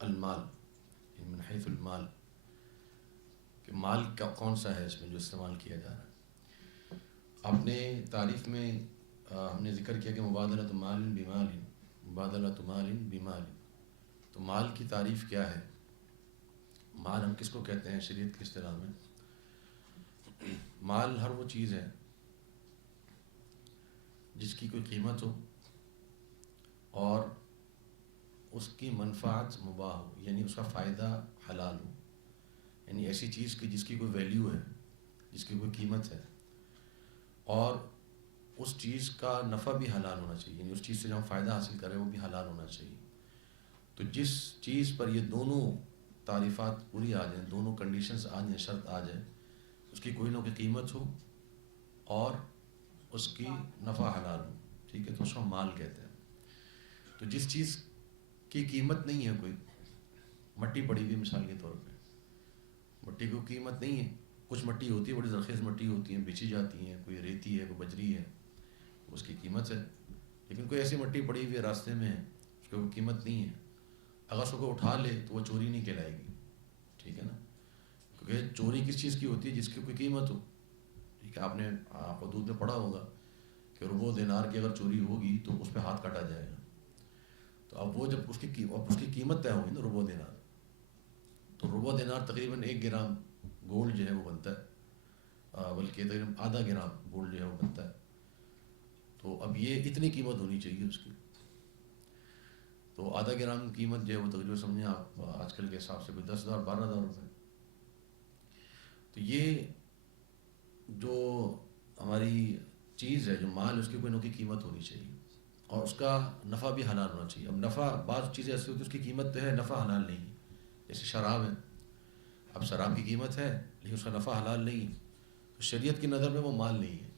المال، من حیث المال، کہ مال کا کون سا ہے اس میں جو استعمال کیا جا رہا ہے. آپ نے تعریف میں ہم نے ذکر کیا کہ مبادلۃ مال بمال، مبادلۃ مال بمال. تو مال کی تعریف کیا ہے؟ مال ہم کس کو کہتے ہیں شریعت کی اصطلاح میں؟ مال ہر وہ چیز ہے جس کی کوئی قیمت ہو اور اس کی منفعت مباح ہو، یعنی اس کا فائدہ حلال ہو. یعنی ایسی چیز کی جس کی کوئی ویلیو ہے، جس کی کوئی قیمت ہے، اور اس چیز کا نفع بھی حلال ہونا چاہیے، یعنی اس چیز سے جو ہم فائدہ حاصل کریں وہ بھی حلال ہونا چاہیے. تو جس چیز پر یہ دونوں تعریفات پوری آ جائیں، دونوں کنڈیشنز آ جائیں، شرط آ جائے، اس کی کوئی نہ کوئی قیمت ہو اور اس کی نفع حلال ہو، ٹھیک ہے، تو اس کو ہم مال کہتے ہیں. تو جس چیز کی قیمت نہیں ہے، کوئی مٹی پڑی ہوئی مثال کے طور پہ، مٹی کی قیمت نہیں ہے، کچھ مٹی ہوتی ہے بڑی زرخیز مٹی ہوتی ہیں، بیچی جاتی ہیں، کوئی ریتی ہے، کوئی بجری ہے، اس کی قیمت ہے. لیکن کوئی ایسی مٹی پڑی ہوئی راستے میں ہے، اس کی کوئی قیمت نہیں ہے، اگر اس کو اٹھا لے تو وہ چوری نہیں کہلائے گی، ٹھیک ہے نا. کیونکہ چوری کس چیز کی ہوتی ہے؟ جس کی کوئی قیمت ہو. ٹھیک ہے، آپ نے حدود میں پڑھا ہوگا کہ ربع دینار کی اگر چوری ہوگی تو اس پہ ہاتھ کاٹا جائے گا. تو اب وہ جب اس کی قیمت طے ہوگی نا ربع دینار، تو ربع دینار تقریباً 1 گرام گولڈ جو ہے وہ بنتا ہے، بلکہ تقریباً آدھا گرام گولڈ جو ہے وہ بنتا ہے. تو اب یہ اتنی قیمت ہونی چاہیے اس کی. تو آدھا گرام کی قیمت جو ہے وہ تقریباً سمجھیں آپ آج کل کے حساب سے کوئی 10,000 12,000 روپے. تو یہ جو ہماری چیز ہے، جو مال، اس کی کوئی نہ کوئی قیمت ہونی چاہیے اور اس کا نفع بھی حلال ہونا چاہیے. اب نفع، بعض چیزیں ایسی ہوتی ہیں اس کی قیمت تو ہے، نفع حلال نہیں ہے. جیسے شراب ہے، اب شراب کی قیمت ہے لیکن اس کا نفع حلال نہیں ہے، تو شریعت کی نظر میں وہ مال نہیں ہے.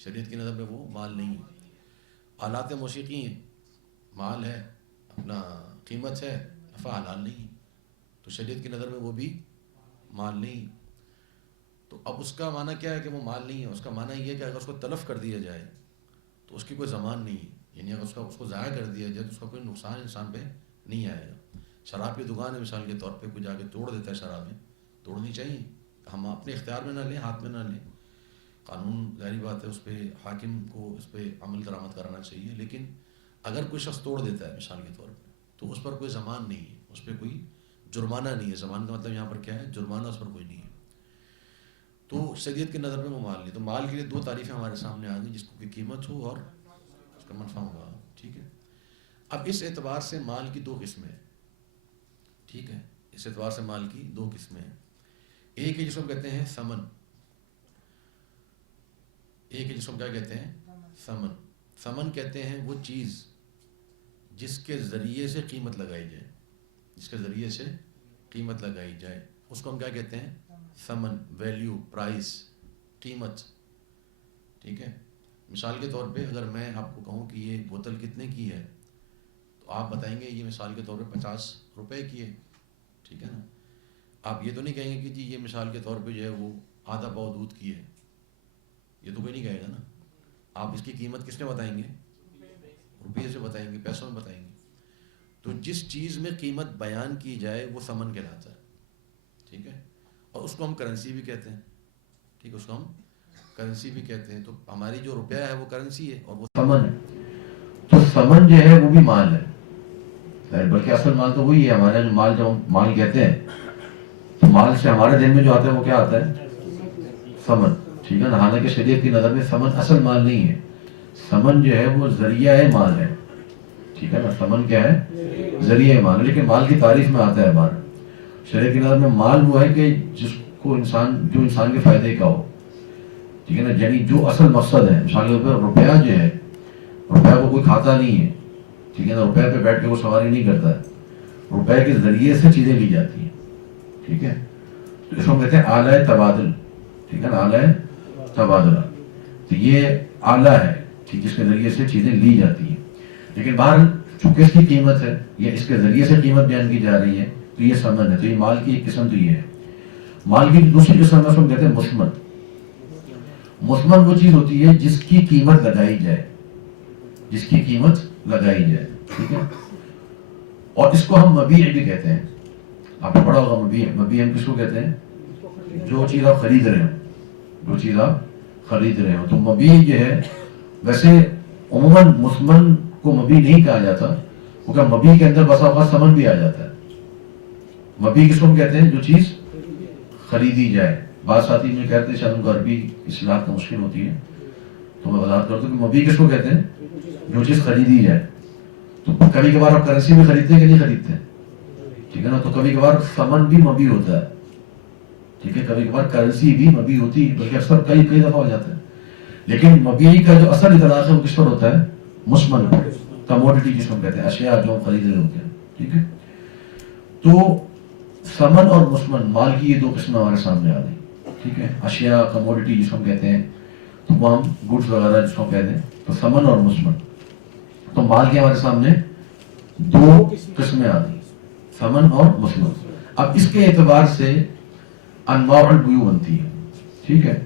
شریعت کی نظر میں وہ مال نہیں ہے. آلات موسیقی ہیں، مال ہے، اپنا قیمت ہے، نفع حلال نہیں ہے، تو شریعت کی نظر میں وہ بھی مال نہیں. تو اب اس کا معنی کیا ہے کہ وہ مال نہیں ہے؟ اس کا معنی یہ ہے کہ اگر اس کو تلف کر دیا جائے تو اس کی کوئی ضمان نہیں ہے. یعنی اگر اس کو ضائع کر دیا جائے تو اس کا کوئی نقصان انسان پہ نہیں آئے گا. شراب کی دکان ہے مثال کے طور پہ، کوئی جا کے توڑ دیتا ہے شرابیں، توڑنی چاہیے، ہم اپنے اختیار میں نہ لیں، ہاتھ میں نہ لیں. قانون ظاہری بات ہے اس پہ حاکم کو اس پہ عمل درآمد کرانا چاہیے. لیکن اگر کوئی شخص توڑ دیتا ہے مثال کے طور پہ تو اس پر کوئی ضمان نہیں ہے، اس پہ کوئی جرمانہ نہیں ہے. ضمان کا مطلب یہاں پر کیا ہے؟ جرمانہ اس پر کوئی نہیں ہے. تو شریعت کی نظر میں وہ مال نہیں. تو مال کے لیے 2 تعریفیں ہمارے سامنے آ گئی، جس کو کوئی قیمت ہو اور اس کا منفع ہوگا. ٹھیک ہے، اب اس اعتبار سے مال کی 2 قسمیں ہیں. ٹھیک ہے، اس اعتبار سے مال کی 2 قسمیں ہیں. ایک ہے جس کو کہتے ہیں ثمن، ایک ہے جس کو کیا کہتے ہیں؟ ثمن. ثمن کہتے ہیں وہ چیز جس کے ذریعے سے قیمت لگائی جائے، جس کے ذریعے سے قیمت لگائی جائے، اس کو ہم کیا کہتے ہیں؟ ثمن، ویلیو، پرائس، قیمت. ٹھیک ہے، مثال کے طور پہ اگر میں آپ کو کہوں کہ یہ بوتل کتنے کی ہے تو آپ بتائیں گے یہ مثال کے طور پہ 50 روپے کی ہے. ٹھیک ہے نا، آپ یہ تو نہیں کہیں گے کہ جی یہ مثال کے طور پہ جو ہے وہ آدھا پاؤ دودھ کی ہے، یہ تو کوئی نہیں کہے گا نا. آپ اس کی قیمت کس نے بتائیں گے؟ روپیے سے بتائیں گے، پیسوں میں بتائیں گے. تو جس چیز میں قیمت بیان کی جائے وہ ثمن کہلاتا ہے. ٹھیک ہے، اور اس کو ہم کرنسی بھی کہتے ہیں. ٹھیک ہے، اس کو ہم کرنسی بھی کہتے ہیں. تو ہماری جو روپیہ ہے وہ کرنسی ہے اور وہ ثمن ہے. تو ثمن جو ہے وہ بھی مال ہے، بلکہ اصل مال تو وہی ہے ہمارا. جو مال، جب ہم مال کہتے ہیں تو مال سے ہمارے ذہن میں جو آتا ہے وہ کیا آتا ہے؟ ثمن. ٹھیک ہے نا، حالانکہ شریعت کی نظر میں ثمن اصل مال نہیں ہے. ثمن جو ہے وہ ذریعہ ہے مال ہے. ٹھیک ہے نا، ثمن کیا ہے؟ ذریعہ مال ہے. لیکن مال کی تعریف میں آتا ہے ہمارا شریعت کی نظر میں مال وہ ہے کہ جس کو جو انسان کے فائدے کا ہو. ٹھیک ہے نا، یعنی جو اصل مقصد ہے. مثال کے طور پر روپیہ جو ہے، روپیہ کو کوئی کھاتا نہیں ہے. ٹھیک ہے نا، روپیہ پہ بیٹھ کے وہ سواری نہیں کرتا ہے، روپے کے ذریعے سے چیزیں لی جاتی ہیں. ٹھیک ہے، تو اس کو کہتے ہیں آلہ تبادل. ٹھیک ہے نا، آلہ تبادلہ. تو یہ آلہ ہے جس کے ذریعے سے چیزیں لی جاتی ہیں. لیکن بہرحال چونکہ اس کی قیمت ہے یا اس کے ذریعے سے قیمت بیان کی جا رہی ہے تو یہ ثمن ہے. تو یہ مال کی ایک قسم تو یہ ہے. مال کی دوسری قسم میں اس کو کہتے ہیں مثمن. مثمن وہ چیز ہوتی ہے جس کی قیمت لگائی جائے، جس کی قیمت لگائی جائے. ٹھیک ہے، اور اس کو ہم مبیع بھی کہتے ہیں. آپ نے پڑھا ہوگا مبیع. مبیع ہم کس کو کہتے ہیں؟ جو چیز آپ خرید رہے ہو، جو چیز آپ خرید رہے ہو. تو مبیع یہ ہے. ویسے عموماً مثمن کو مبیع نہیں کہا جاتا، کیونکہ مبیع کے اندر بسا اوقات ثمن بھی آ جاتا ہے. مبیع کس کو ہم کہتے ہیں؟ جو چیز خریدی جائے. بعض ساتھی میں کہتے ہیں شاید ان کو عربی اصطلاح تو مشکل ہوتی ہے، تو میں وضاحت کرتا ہوں کہ مبیع کس کو کہتے ہیں؟ جو چیز خریدی جائے. تو کبھی کبھار آپ کرنسی بھی خریدتے ہیں کہ نہیں خریدتے؟ ٹھیک ہے نا. تو کبھی کبھار ثمن بھی مبیع ہوتا ہے. ٹھیک ہے، کبھی کبھار کرنسی بھی مبیع ہوتی ہے، بلکہ اکثر کئی دفعہ ہو جاتا ہے. لیکن مبیع کا جو اصل اطلاق ہے وہ کس پر ہوتا ہے؟ مثمن پر. کموڈٹی جس کو کہتے ہیں، اشیاء جو ہم خرید رہے ہوتے ہیں. ٹھیک ہے. تو ثمن اور مثمن، مال کی یہ دو قسمیں ہمارے سامنے آ گئی. ٹھیک ہے. اشیاء کموڈٹی جس کو ہم کہتے ہیں، تو وہ ہم گڈس وغیرہ جس کو کہتے ہیں. تو ثمن اور مثمن. تو مال کے ہمارے سامنے دو قسمیں آ گئی، ثمن اور مثمن. اب اس کے اعتبار سے انواع البیوع بنتی ہے. ٹھیک ہے.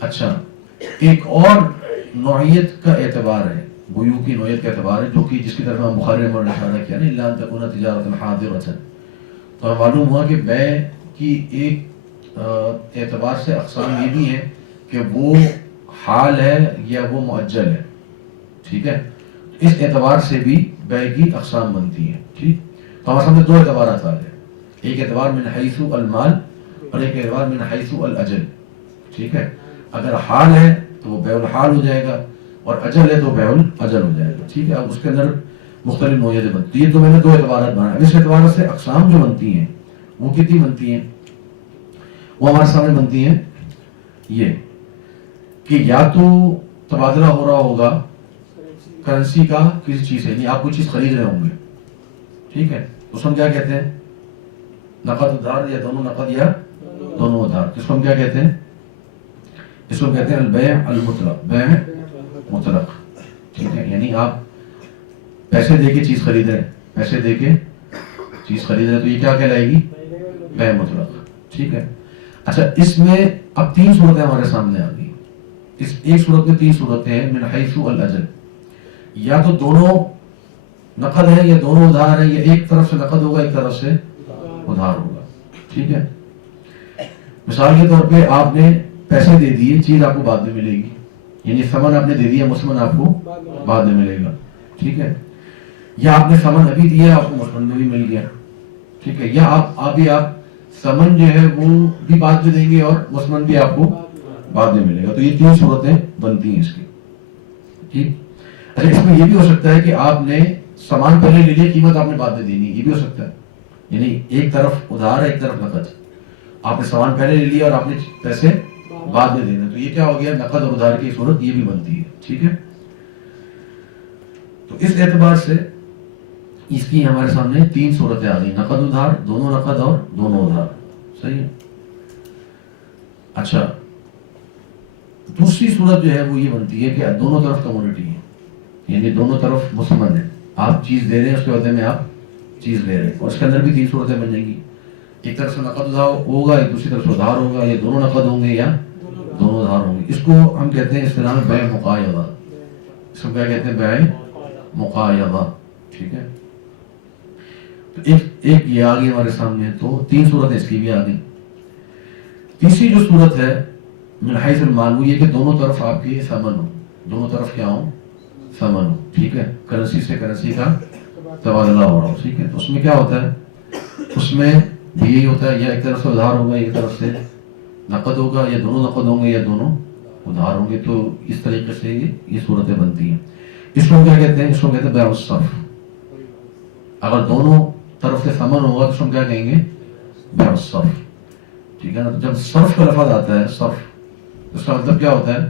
اچھا، ایک اور نوعیت کا اعتبار ہے، بیوع کی نوعیت کا اعتبار ہے، جو کہ جس کی طرف ہم مخرم اور اشارہ کیا نا، الا ان تکون تجارۃ حاضرۃ. تو معلوم ہوا کہ بیع کی ایک اعتبار سے اقسام یہ بھی ہیں کہ وہ حال ہے یا وہ مؤجل ہے. ٹھیک ہے. اس اعتبار سے بھی بیع کی اقسام بنتی ہیں. ٹھیک. تو ہمارے سامنے دو اعتبارات آ گئے. ایک اعتبار من حیث المال اور ایک اعتبار من حیث الاجل. ٹھیک ہے. اگر حال ہے تو وہ بیع الحال ہو جائے گا، اور اجل ہے تو بیع الاجل ہو جائے گا. ٹھیک ہے. اب اس کے اندر مختلف نوعیتیں بنتی ہیں. تو میں نے دو اعتبارات بنائے. اب اس اعتبار سے اقسام جو بنتی ہیں وہ کتنی بنتی ہیں؟ وہ ہمارے سامنے بنتی ہیں یہ کہ یا تو تبادلہ ہو رہا ہوگا کرنسی کا کسی چیز سے، یعنی آپ کوئی چیز خرید رہے ہوں گے. ٹھیک ہے. اس کو ہم کیا کہتے ہیں؟ نقد ادھار، یا دونوں نقد یا دونوں ادھار. اس کو ہم کیا کہتے ہیں؟ اس کو کہتے ہیں البیع المطلق، بیع مطلق. ٹھیک ہے. یعنی آپ پیسے دے کے چیز خرید رہے ہیں، پیسے دے کے چیز خرید رہے، تو یہ کیا کہلائے گی؟ بیع مطلق. ٹھیک ہے. اچھا، اس میں اب تین صورتیں ہمارے سامنے آ گئی. اس ایک صورت میں تین صورتیں ہیں من حیث الاجل. یا تو دونوں نقد ہے یا دونوں ادھار ہے، یا ایک طرف سے نقد ہوگا ایک طرف سے ادھار ہوگا. ٹھیک ہے. مثال کے طور پہ آپ نے پیسے دے دیے، چیز آپ کو بعد میں ملے گی، یعنی ثمن آپ نے دے دیا، مثمن آپ کو بعد میں ملے گا. ٹھیک ہے. یا آپ نے ثمن ابھی دیا، آپ کو مثمن میں بھی مل گیا. ٹھیک ہے. یا آپ ثمن جو ہے وہ بھی بعد میں دیں گے اور مثمن بھی آپ کو بعد میں ملے گا. تو یہ تین صورتیں بنتی ہیں اس کی. ٹھیک. اچھا، اس میں یہ بھی ہو سکتا ہے کہ آپ نے سامان پہلے لے لیا، قیمت آپ نے بعد میں دینی، یہ بھی ہو سکتا ہے. یعنی ایک طرف ادھار ہے ایک طرف نقد. آپ نے سامان پہلے لے لیا اور آپ نے پیسے بعد میں دینا، تو یہ کیا ہو گیا؟ نقد اور ادھار کی صورت یہ بھی بنتی ہے. ٹھیک ہے. تو اس اعتبار سے اس کی ہمارے سامنے تین صورتیں آ گئی، نقد ادھار، دونوں نقد اور دونوں ادھار. صحیح ہے. اچھا، دوسری صورت جو ہے وہ یہ بنتی ہے کہ دونوں طرف کموڈٹی ہے، یعنی دونوں طرف مثمن ہے. آپ چیز دے رہے ہیں، اس کے بدلے میں آپ چیز لے رہے ہیں، اور اس کے اندر بھی تین صورتیں بن جائیں گی. ایک طرف سے نقد ادھار ہوگا، ایک دوسری طرف سے ادھار ہوگا، یا دونوں نقد ہوں گے یا دونوں ادھار ہوں گے. اس کو ہم کہتے ہیں اصطلاح میں بیع مقایضہ. اس کو کیا کہتے ہیں؟ بیع مقایضہ. ٹھیک ہے. تو ایک یہ آ گئی ہمارے سامنے. تو تین صورتیں اس کی بھی آ گئی. تیسری جو صورت ہے من حیث المال، وہ یہ کہ دونوں طرف آپ کے ثمن ہو، دونوں طرف کیا ہو؟ ثمن ہو. ٹھیک ہے. کرنسی سے کرنسی کا تبادلہ ہو رہا ہو. ٹھیک ہے. تو اس میں کیا ہوتا ہے؟ اس میں بھی یہی ہوتا ہے، یا ایک طرف سے ادھار ہوگا ایک طرف سے نقد ہوگا، یا دونوں نقد ہوں گے یا دونوں ادھار ہوں گے. تو اس طریقے سے یہ صورتیں بنتی ہیں. اس کو کیا کہتے ہیں؟ اس کو کہتے ہیں بیع الصرف. اگر دونوں طرف سے ثمن ہوگا تو اس کو کیا کہیں گے؟ بیع الصرف. ٹھیک ہے نا. جب صرف کا لفظ آتا ہے، صرف، اس کا مطلب کیا ہوتا ہے؟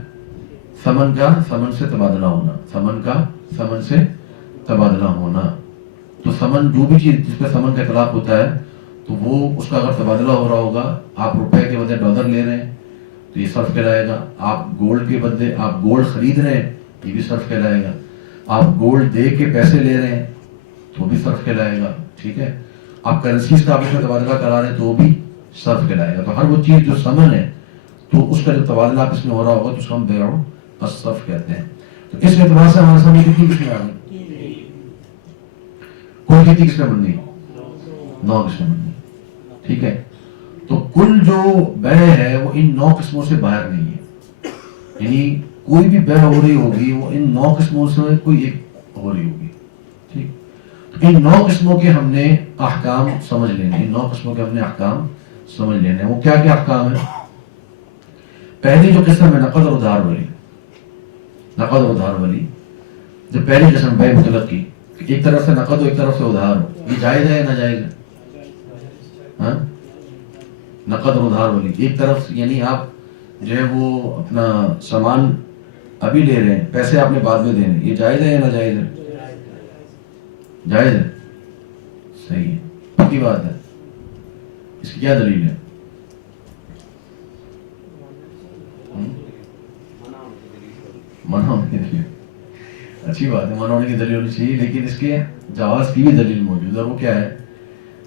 ثمن کا ثمن سے تبادلہ ہونا، ثمن کا ثمن سے تبادلہ ہونا. تو ثمن، جو بھی چیز جس پہ ثمن کا اطلاق ہوتا ہے، تو وہ اس کا اگر تبادلہ ہو رہا ہوگا، آپ روپے کے بدلے ڈالر لے رہے ہیں تو یہ صرف کہلائے گا. آپ گولڈ کے بدلے آپ گولڈ خرید رہے ہیں، یہ بھی صرف کہلائے گا. آپ گولڈ دے کے پیسے لے رہے ہیں تو بھی صرف کہلائے گا. ٹھیک ہے. آپ کرنسیز کا آپس میں تبادلہ کرا رہے ہیں تو وہ بھی صرف کہلائے گا. تو ہر وہ چیز جو ثمن ہے تو اس کا جو تبادلہ آپس میں ہو رہا ہوگا تو اس کو ہم بیع الصرف کہتے ہیں. تو اس اعتبار سے ہمارے سامنے کتنی قسمیں آ گئی؟ کل کتنی قسمیں بننی؟ 9 قسمیں بننی. ٹھیک ہے. تو کل جو بے ہے وہ ان 9 قسموں سے باہر نہیں ہے. یعنی کوئی بھی بے ہو رہی ہوگی وہ ان 9 قسموں سے کوئی ایک ہو رہی ہوگی. ٹھیک. تو ان 9 قسموں کے ہم نے احکام سمجھ لینے. ان 9 قسموں کے ہم نے احکام سمجھ لینے. وہ کیا کیا احکام ہیں؟ پہلی جو قسم ہے نقد اور ادھار والی. نقد اور ادھار والی جو پہلی قسم بے مطلق کی، ایک طرف سے نقد ہو ایک طرف سے ادھار ہو، یہ جائز ہے یا ناجائز ہے؟ ہاں، نقد اور ادھار والی ایک طرف، یعنی آپ جو ہے وہ اپنا سامان ابھی لے رہے ہیں، پیسے آپ نے بعد میں دینے، یہ جائز ہے یا ناجائز ہے؟ جائز ہے. صحیح ہے، پکی بات ہے. اس کی کیا دلیل ہے؟ منع ہونے کی دلیل. اچھی بات ہے، منع ہونے کی دلیل ہونی چاہیے، لیکن اس کے جواز کی بھی دلیل موجود ہے. وہ کیا ہے؟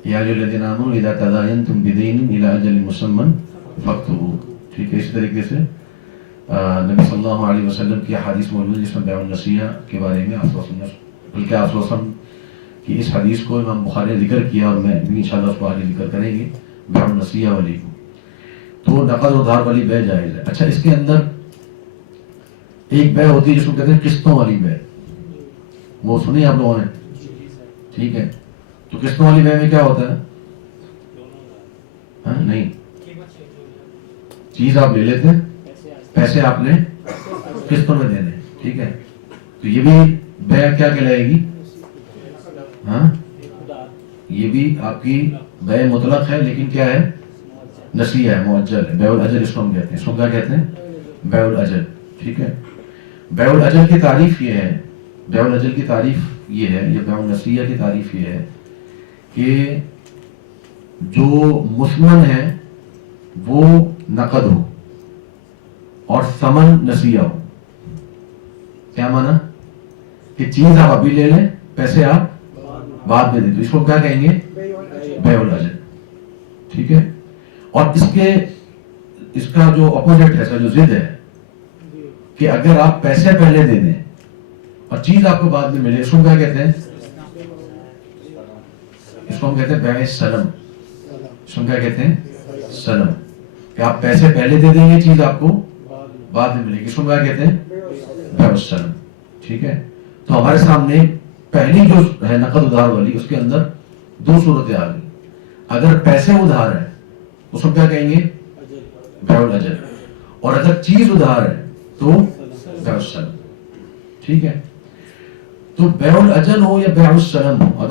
یا ایھا الذین آمنوا اذا تداینتم بدین الی اجل مسمى فاکتبوہ. ٹھیک ہے. اسی طریقے سے نبی صلی اللہ علیہ وسلم کی حدیث موجود ہے جس میں بیع النصیحہ کے بارے میں بلکہ آپ صلی اللہ علیہ وسلم کی اس حدیث کو امام بخاری نے ذکر کیا، اور میں بھی انشاءاللہ اس کو آگے ذکر کریں گے، بیع النصیحہ والی کو. تو نقد و ادھار والی بے جائز ہے. اچھا، اس کے اندر ایک بے ہوتی ہے جس کو کہتے ہیں قسطوں والی بے. وہ سنی آپ لوگوں نے؟ ٹھیک ہے. تو قسطوں والی بے میں کیا ہوتا ہے؟ ہاں نہیں، چیز آپ لے لیتے ہیں، پیسے آپ نے قسطوں میں دینے. ٹھیک ہے. تو یہ بھی بے کیا کہلائے گی؟ ہاں، یہ بھی آپ کی بے مطلق ہے، لیکن کیا ہے؟ نسیہ ہے، مؤجل ہے. بیع الاجل اس کو ہم کہتے ہیں. اس کو کیا کہتے ہیں؟ بیع الاجل. ٹھیک ہے. بیع الاجل کی تعریف یہ ہے، بیع الاجل کی تعریف یہ ہے، یہ بیع النسیہ کی تعریف یہ ہے کہ جو مثمن ہے وہ نقد ہو اور ثمن نسیہ ہو. کیا مانا؟ کہ چیز آپ ابھی لے لیں، پیسے آپ بعد میں دیں، تو اس کو کیا کہیں گے؟ بیع الاجل. ٹھیک ہے. اور اس کا جو اپوزٹ ہے، جو ضد ہے، کہ اگر آپ پیسے پہلے دے دیں اور چیز آپ کو بعد میں ملے، اس کو کیا کہتے ہیں؟ اس کو ہم کہتے ہیں بیع السلم. اس کو کیا کہتے ہیں؟ سلم. کہ آپ پیسے پہلے دے دیں گے، چیز آپ کو بعد میں ملے گی. اس کو کیا کہتے ہیں؟ بیع السلم. ٹھیک ہے. تو ہمارے سامنے پہلی جو ہے نقد ادھار والی، اس کے اندر 2 صورتیں آ گئی. اگر پیسے ادھار ہے اس کو کیا کہیں گے؟ بیع الاجل. اور اگر چیز ادھار ہے تو بیع السلم. ٹھیک ہے. تو بیع الاجل ہو یا بیع السلم ہو،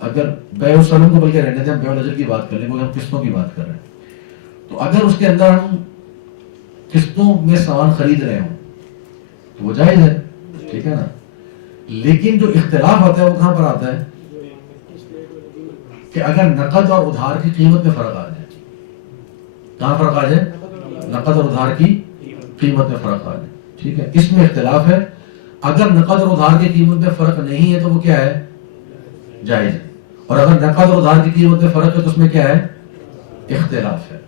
اگر بیع السلم کو بلکہ رہنے دیں، ہم بیع الاجل کی بات کر لیں کیونکہ ہم قسطوں کی بات کر رہے ہیں. تو اگر اس کے اندر ہم قسطوں میں سامان خرید رہے ہوں تو وہ جائز ہے. ٹھیک ہے نا. لیکن جو اختلاف ہوتا ہے وہ کہاں پر آتا ہے؟ کہ اگر نقد اور ادھار کی قیمت میں فرق آ جائے. کہاں فرق آ جائے؟ نقد اور ادھار کی قیمت میں فرق آ جائے. ٹھیک ہے. اس میں اختلاف ہے. اگر نقد اور ادھار کی قیمت میں فرق نہیں ہے تو وہ کیا ہے؟ جائز ہے. اور اگر نقد اور ادھار کی قیمت میں فرق ہے تو اس میں کیا ہے؟ اختلاف ہے.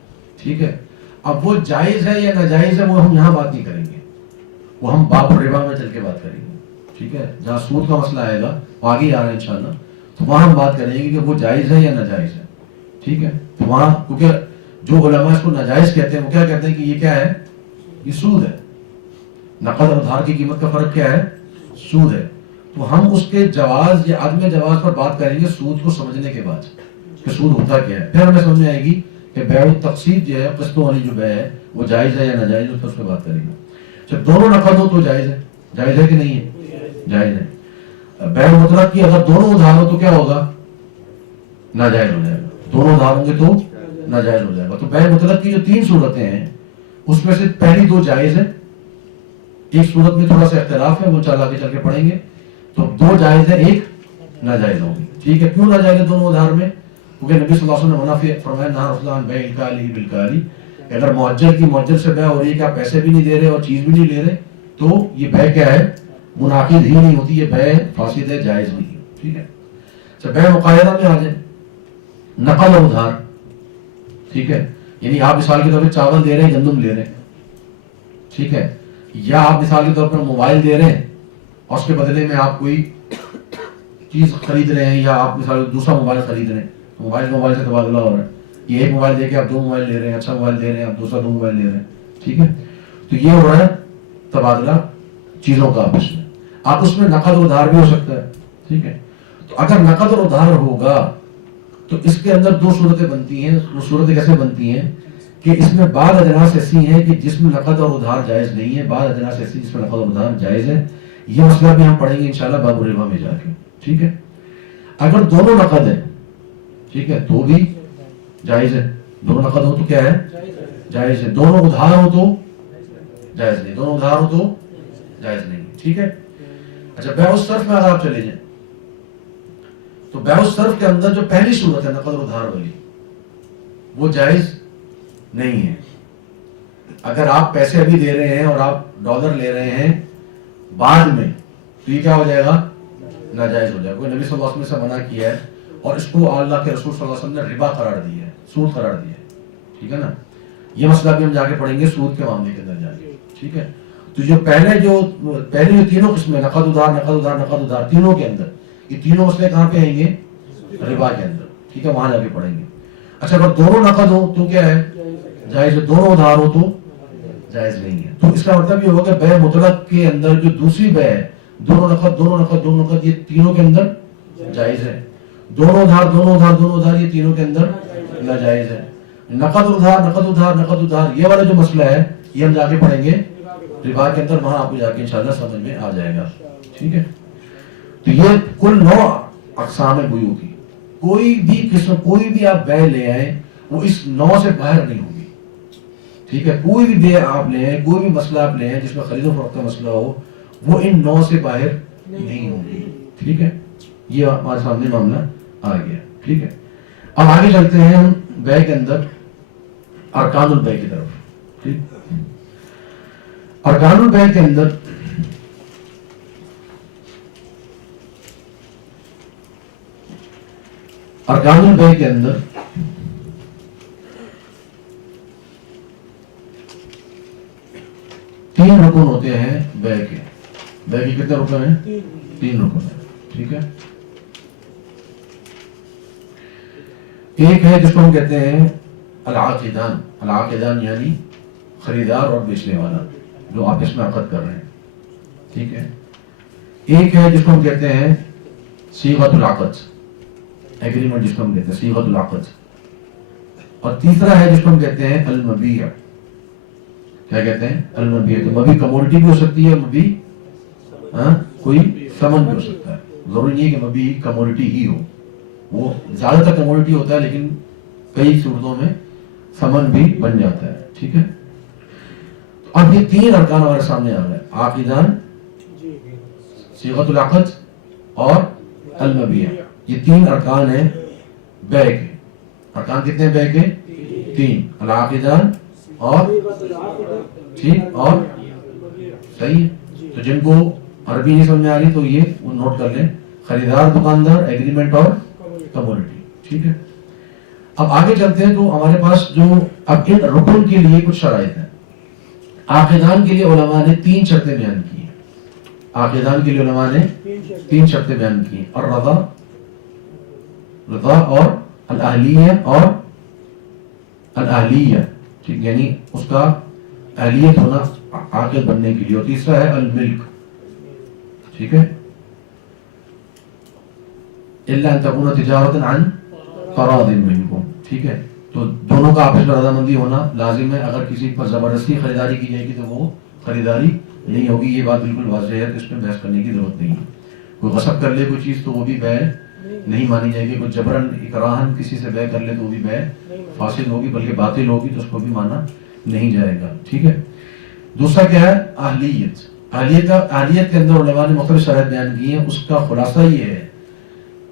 ٹھیک ہے. اب وہ جائز ہے یا ناجائز ہے وہ ہم یہاں بات نہیں کریں گے، وہ ہم باب الربا میں چل کے بات کریں گے. ٹھیک ہے. جہاں سود کا مسئلہ آئے گا وہ آگے آ رہا ہے انشاءاللہ، تو وہاں ہم بات کریں گے کہ وہ جائز ہے یا ناجائز ہے. ٹھیک ہے. تو وہاں کیونکہ جو علماء اس کو ناجائز کہتے ہیں وہ کیا کہتے ہیں کہ یہ کیا ہے؟ یہ سود ہے. نقد اور ادھار کی قیمت کا فرق کیا ہے؟ سود ہے. تو ہم اس کے جواز یا عدم جواز پر بات کریں گے سود کو سمجھنے کے بعد کہ سود ہوتا کیا ہے. پھر ہمیں سمجھ میں آئے گی کہ بیع التقسیط جو ہے، قسطوں والی جو بیع ہے وہ جائز ہے یا ناجائز ہے، اس پہ بات کریں گے. جب دونوں نقد ہو تو جائز ہے. جائز ہے کہ نہیں ہے؟ جائز ہے. بیع مطلق کی اگر دونوں ادھار ہو تو کیا ہوگا؟ ناجائز ہو جائے گا. دونوں ادھار ہوں گے تو ناجائز ہو جائے گا. تو بیع مطلق کی جو 3 صورتیں ہیں اس میں سے پہلی 2 جائز ہیں. ایک صورت میں تھوڑا سا اختلاف ہے، وہ چل آگے چل کے پڑھیں گے. تو 2 جائز ہے، ایک ناجائز ہوگی. ٹھیک ہے. کیوں ناجائز ہے دونوں ادھار میں؟ کیونکہ نبی صلی اللہ علیہ وسلم نے منع فرمایا، نہا رسول اللہ بیع الکالی بالکالی. اگر معجل کی معجل سے بیع ہو رہی ہے کہ آپ پیسے بھی نہیں دے رہے اور چیز بھی نہیں لے رہے تو یہ بیع کیا ہے؟ منعقد ہی نہیں ہوتی. یہ بیع فاسد ہے، جائز نہیں. ٹھیک ہے. اچھا، بیع مقاعدہ میں آ جائیں، نقل اور ادھار. ٹھیک ہے. یعنی آپ مثال کے طور پہ چاول دے رہے ہیں، گندم لے رہے ہیں. ٹھیک ہے. یا آپ مثال کے طور پر موبائل دے رہے ہیں اور اس کے بدلے میں آپ کوئی چیز خرید رہے ہیں یا آپ مثال دوسرا موبائل خرید رہے ہیں، موبائل سے تبادلہ ہو رہا ہے، یہ ایک موبائل دے کے آپ 2 موبائل لے رہے ہیں، اچھا موبائل لے رہے ہیں، آپ دوسرا 2 موبائل لے رہے ہیں، ٹھیک ہے، تو یہ ہو رہا ہے تبادلہ چیزوں کا آپس میں. آپ اس میں نقد اور ادھار بھی ہو سکتا ہے، ٹھیک ہے. تو اگر نقد اور ادھار ہوگا تو اس کے اندر 2 صورتیں بنتی ہیں. وہ صورتیں کیسے بنتی ہیں کہ اس میں بعض اجناس ایسی ہیں کہ جس میں نقد اور ادھار جائز نہیں ہے، بعض اجناس ایسی جس میں نقد اور ادھار جائز ہے. یہ مسئلہ بھی ہم پڑھیں گے انشاءاللہ باب الربا میں جا کے، ٹھیک ہے. اگر دونوں نقد ہے، ٹھیک ہے، تو بھی جائز ہے. دونوں نقد ہو تو کیا ہے؟ جائز ہے. دونوں ادھار ہو تو جائز نہیں، دونوں ادھار ہو تو جائز نہیں، ٹھیک ہے. اچھا بیع الصرف میں اگر آپ چلے جائیں تو بیع الصرف کے اندر جو پہلی صورت ہے نقد اور ادھار والی وہ جائز نہیں ہے. اگر آپ پیسے ابھی دے رہے ہیں اور آپ ڈالر لے رہے ہیں بعد میں تو یہ کیا ہو جائے گا؟ ناجائز ہو جائے گا. نبی صلی اللہ علیہ وسلم سے منع کیا ہے اور اس کو اللہ کے رسول صلی اللہ علیہ وسلم نے ربا قرار دیا ہے، سود قرار دیا ہے، ٹھیک ہے نا. یہ مسئلہ بھی ہم جا کے پڑھیں گے سود کے معاملے کے اندر جا کے، ٹھیک ہے. تو جو پہلی تینوں قسمیں نقد ادھار تینوں کے اندر یہ تینوں مسئلے کہاں پہ آئیں گے؟ ربا کے اندر، ٹھیک ہے، وہاں جا کے پڑھیں گے. اچھا اگر دونوں نقد ہو تو کیا ہے؟ جائز ہے. دونوں ادھار ہو تو جائز نہیں ہے. تو اس کا مطلب یہ ہوگا کہ بیع مطلق کے اندر جو دوسری بیع ہے دونوں نقد یہ تینوں کے اندر جائز ہے. دونوں ادھار یہ تینوں کے اندر ناجائز ہے. نقد ادھار یہ والا جو مسئلہ ہے یہ ہم جا کے پڑھیں گے ربا کے اندر، وہاں آپ کو جا کے انشاءاللہ سمجھ میں آ جائے گا، ٹھیک ہے. تو یہ کل 9 اقسام بیوع کی کوئی بھی قسم کوئی بھی آپ بیع لے آئیں وہ اس 9 سے باہر نہیں ہوگی، ٹھیک ہے. کوئی بھی بیع آپ لے آئیں، کوئی بھی مسئلہ آپ لے آئیں جس میں خرید و فروخت کا مسئلہ ہو وہ ان 9 سے باہر نہیں ہوگی، ٹھیک ہے. یہ ہمارے سامنے معاملہ آ گیا، ٹھیک ہے. اب آگے چلتے ہیں ہم بیع کے اندر ارکان البیع کی طرف، ٹھیک. ارکان البیع کے اندر تین رکن ہوتے ہیں بیع کے. بیع کے کتنے رکن ہیں؟ 3 رکن ہیں، ٹھیک ہے. ایک ہے جس کو ہم کہتے ہیں العاقدان یعنی خریدار اور بیچنے والا جو آپس میں عقد کر رہے ہیں، ٹھیک ہے. ایک ہے جس کو ہم کہتے ہیں صیغۃ العقد، ایگریمنٹ جس کو ہم کہتے ہیں صیغۃ العقد. اور تیسرا ہے جس کو ہم کہتے ہیں المبیع. کیا کہتے ہیں؟ المبیع. تو مبیع کموڈٹی بھی ہو سکتی ہے، مبیع کوئی سمن بھی ہو سکتا ہے. ضروری نہیں ہے کہ مبیع کموڈٹی ہی ہو، وہ زیادہ تر کموڈٹی ہوتا ہے لیکن کئی صورتوں میں سمن بھی بن جاتا ہے، ٹھیک ہے. اب یہ 3 ارکان ہمارے سامنے آ گئے، عاقدان، صیغۃ العقد اور المبیع. یہ 3 ارکان ہیں بیع کے. ارکان کتنے ہیں بیع کے؟ 3. العاقدان اور ٹھیک اور صحیح ہے. تو جن کو عربی نہیں سمجھ میں آ رہی تو یہ وہ نوٹ کر لیں، خریدار، دکاندار، ایگریمنٹ اور کموڈٹی، ٹھیک ہے. اب آگے چلتے ہیں تو ہمارے پاس جو اب ان رکن کے لیے کچھ شرائط ہیں. عاقدان کے لیے علماء نے 3 شرطیں بیان کی ہیں. عاقدان کے لیے علماء نے 3 شرطیں بیان کی ہیں، اور رضا اور الاہلیہ اور الاہلیہ، ٹھیک، یعنی اس کا اہلیت ہونا عاقد بننے کے لیے. اور تیسرا ہے الملک، ٹھیک ہے. الا ان تكون تجارۃ عن تراض منکم، ٹھیک ہے. تو دونوں کا آپس میں رضامندی ہونا لازم ہے. اگر کسی پر زبردستی خریداری کی جائے گی تو وہ خریداری نہیں ہوگی. یہ بات بالکل واضح ہے، اس میں بحث کرنے کی ضرورت نہیں ہے. کوئی غصب کر لے کوئی چیز تو وہ بھی بیع نہیں مانی جائے گی. کوئی جبرن اکراہن کسی سے بیع کر لے تو وہ بھی بیع فاسد ہوگی بلکہ باطل ہوگی، تو اس کو بھی مانا نہیں جائے گا، ٹھیک ہے. دوسرا کیا ہے؟ اہلیت. اہلیت کے اندر علماء نے مختلف شرائط بیان کی ہیں. اس کا خلاصہ یہ ہے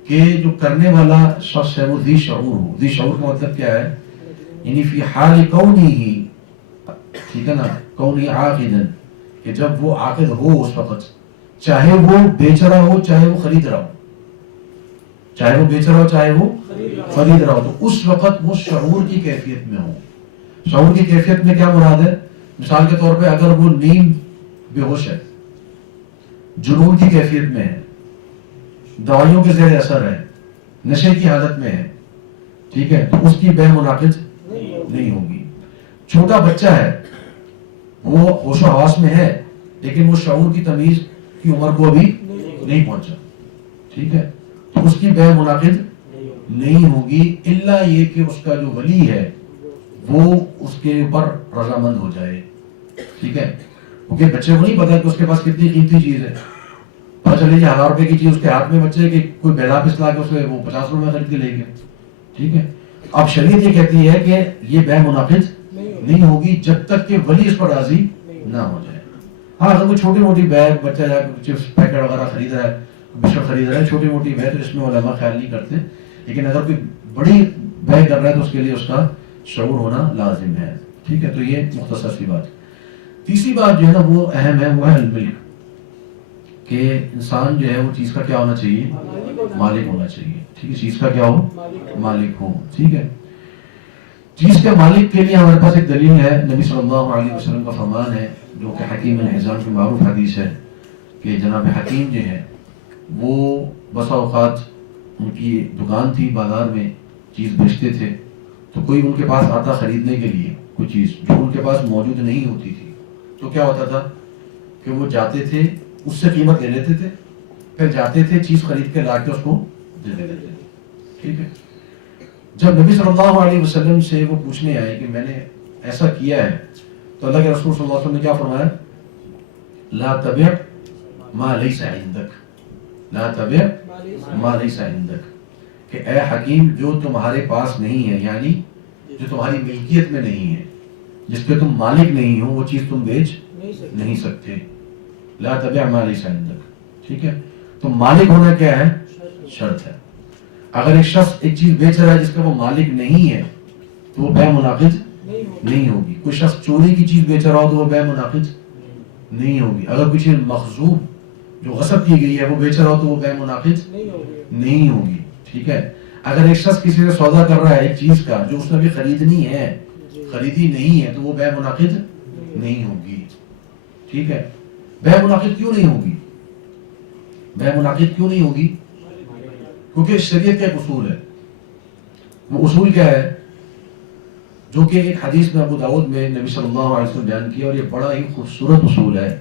کہ جو کرنے والا شخص ہے وہ ذی شعور ہو. ذی شعور کا مطلب کیا ہے؟ یعنی فی حال کونی ہی، ٹھیک ہے نا، کونی عاقدن، کہ جب وہ عاقد ہو اس وقت، چاہے وہ بیچ رہا ہو چاہے وہ خرید رہا ہو، چاہے وہ بیچ رہا ہو چاہے وہ خرید رہا ہو، تو اس وقت وہ شعور کی کیفیت میں ہو. شعور کی کیفیت میں کیا مراد ہے؟ مثال کے طور پہ اگر وہ نیم بے ہوش ہے، جنون کی کیفیت میں ہے، دوائیوں کے زیر اثر ہے, نشے کی حالت میں ہے, ٹھیک ہے, تو اس کی بے منعقد نہیں ہوگی. چھوٹا بچہ ہے, وہ ہوش و حواس میں ہے لیکن وہ شعور کی تمیز کی عمر کو ابھی نہیں پہنچا, ٹھیک ہے, تو اس کی بے منعقد نہیں ہوگی الا یہ کہ اس کا جو ولی ہے وہ اس کے اوپر رضامند ہو جائے, ٹھیک ہے, کیونکہ بچے کو نہیں پتا کہ اس کے پاس کتنی قیمتی چیز ہے. پتہ چلے 1000 روپے کی چیز اس کے ہاتھ میں بچے کہ کوئی بیلا پسلا کے اسے وہ 50 روپے میں خرید کے لے گیا, ٹھیک ہے. اب شریعت یہ کہتی ہے کہ یہ بے منعقد نہیں ہوگی جب تک کہ ولی اس پر راضی نہ ہو جائے. ہاں اگر کوئی چھوٹی موٹی بیگ بچہ جا کے چپس پیکٹ وغیرہ خرید رہا ہے, بسکٹ خرید رہا ہے, چھوٹی موٹی بیگ, تو اس میں علماء خیال نہیں کرتے, لیکن اگر کوئی بڑی بیگ کر رہا ہے تو اس کے لیے اس کا شعور ہونا لازم ہے, ٹھیک ہے. تو یہ مختصر سی بات. تیسری بات جو ہے نا وہ اہم ہے, وہ ہے الملک, کہ انسان جو ہے وہ چیز کا کیا ہونا چاہیے, مالک ہونا چاہیے, ٹھیک ہے, چیز کا کیا ہو, مالک ہو, ٹھیک ہے. چیز کے مالک کے لیے ہمارے پاس ایک دلیل ہے, نبی صلی اللہ علیہ وسلم کا فرمان ہے جو کہ حکیم الحزام کی معروف حدیث ہے کہ جناب حکیم جو ہے وہ بسا اوقات ان کی دکان تھی بازار میں, چیز بیچتے تھے, تو کوئی ان کے پاس آتا خریدنے کے لیے کوئی چیز جو ان کے پاس موجود نہیں ہوتی تھی, تو کیا ہوتا تھا کہ وہ جاتے تھے, اس سے قیمت لے لیتے تھے, پھر جاتے تھے چیز خرید کے لا کے اس کو دے دیتے تھے, ٹھیک ہے. جب نبی صلی اللہ علیہ وسلم سے وہ پوچھنے آئے کہ میں نے ایسا کیا ہے, تو اللہ کے رسول صلی اللہ علیہ وسلم نے کیا فرمایا, لا تبع ما لیس عندک, لا تبع ما لیس عندک, کہ اے حکیم جو تمہارے پاس نہیں ہے, یعنی جو تمہاری ملکیت میں نہیں ہے, جس پہ تم مالک نہیں ہو, وہ چیز تم بیچ نہیں سکتے. لا تبع ما لیس عندک, ٹھیک ہے. تو مالک ہونا کیا ہے, شرط ہے. اگر ایک شخص ایک چیز بیچ رہا ہے جس کا وہ مالک نہیں ہے تو وہ بے منعقد نہیں ہوگی. کوئی شخص چوری کی چیز بیچ رہا ہو تو وہ بے منعقد نہیں ہوگی. اگر کوئی چیز مغصوب جو غصب کی گئی ہے وہ بیچ رہا ہو تو وہ بے منعقد نہیں ہوگی, ٹھیک ہے. اگر ایک شخص کسی سے سودا کر رہا ہے ایک چیز کا جو اس نے بھی خریدنی ہے, خریدی نہیں ہے, تو وہ بے منعقد نہیں ہوگی, ٹھیک ہے. بے منعقد کیوں نہیں ہوگی, بے منعقد کیوں نہیں ہوگی, کیونکہ شریعت کا ایک اصول ہے. وہ اصول کیا ہے, جو کہ ایک حدیث میں ابو داؤد میں نبی صلی اللہ علیہ وسلم بیان کیا, اور یہ بڑا ہی خوبصورت اصول ہے,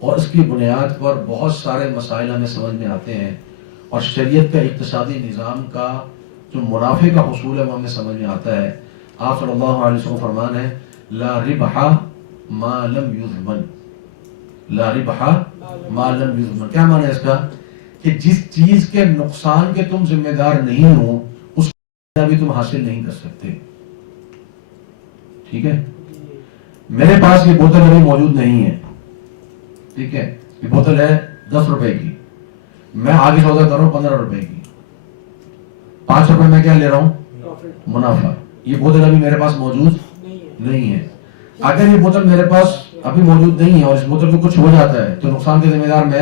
اور اس کی بنیاد پر بہت سارے مسائل ہمیں سمجھ میں آتے ہیں, اور شریعت کا اقتصادی نظام کا جو منافع کا حصول ہے وہ ہمیں سمجھ میں آتا ہے. آپ صلی اللہ علیہ وسلم فرمان ہے, لا ربح ما لم یضمن, لا ربح ما لم یضمن. کیا معنی ہے اس کا, کہ جس چیز کے نقصان کے تم ذمہ دار نہیں ہو اس کا بھی تم حاصل نہیں کر سکتے, ٹھیک ہے. میرے پاس یہ بوتل ابھی موجود نہیں ہے, ٹھیک ہے, یہ بوتل ہے 10 روپے کی, میں آگے سودا کر رہا ہوں 15 روپے کی, 5 روپے میں کیا لے رہا ہوں, منافع. یہ بوتل ابھی میرے پاس موجود نہیں ہے. اگر یہ بوتل میرے پاس ابھی موجود نہیں ہے اور اس بوتل کو کچھ ہو جاتا ہے تو نقصان کے ذمہ دار میں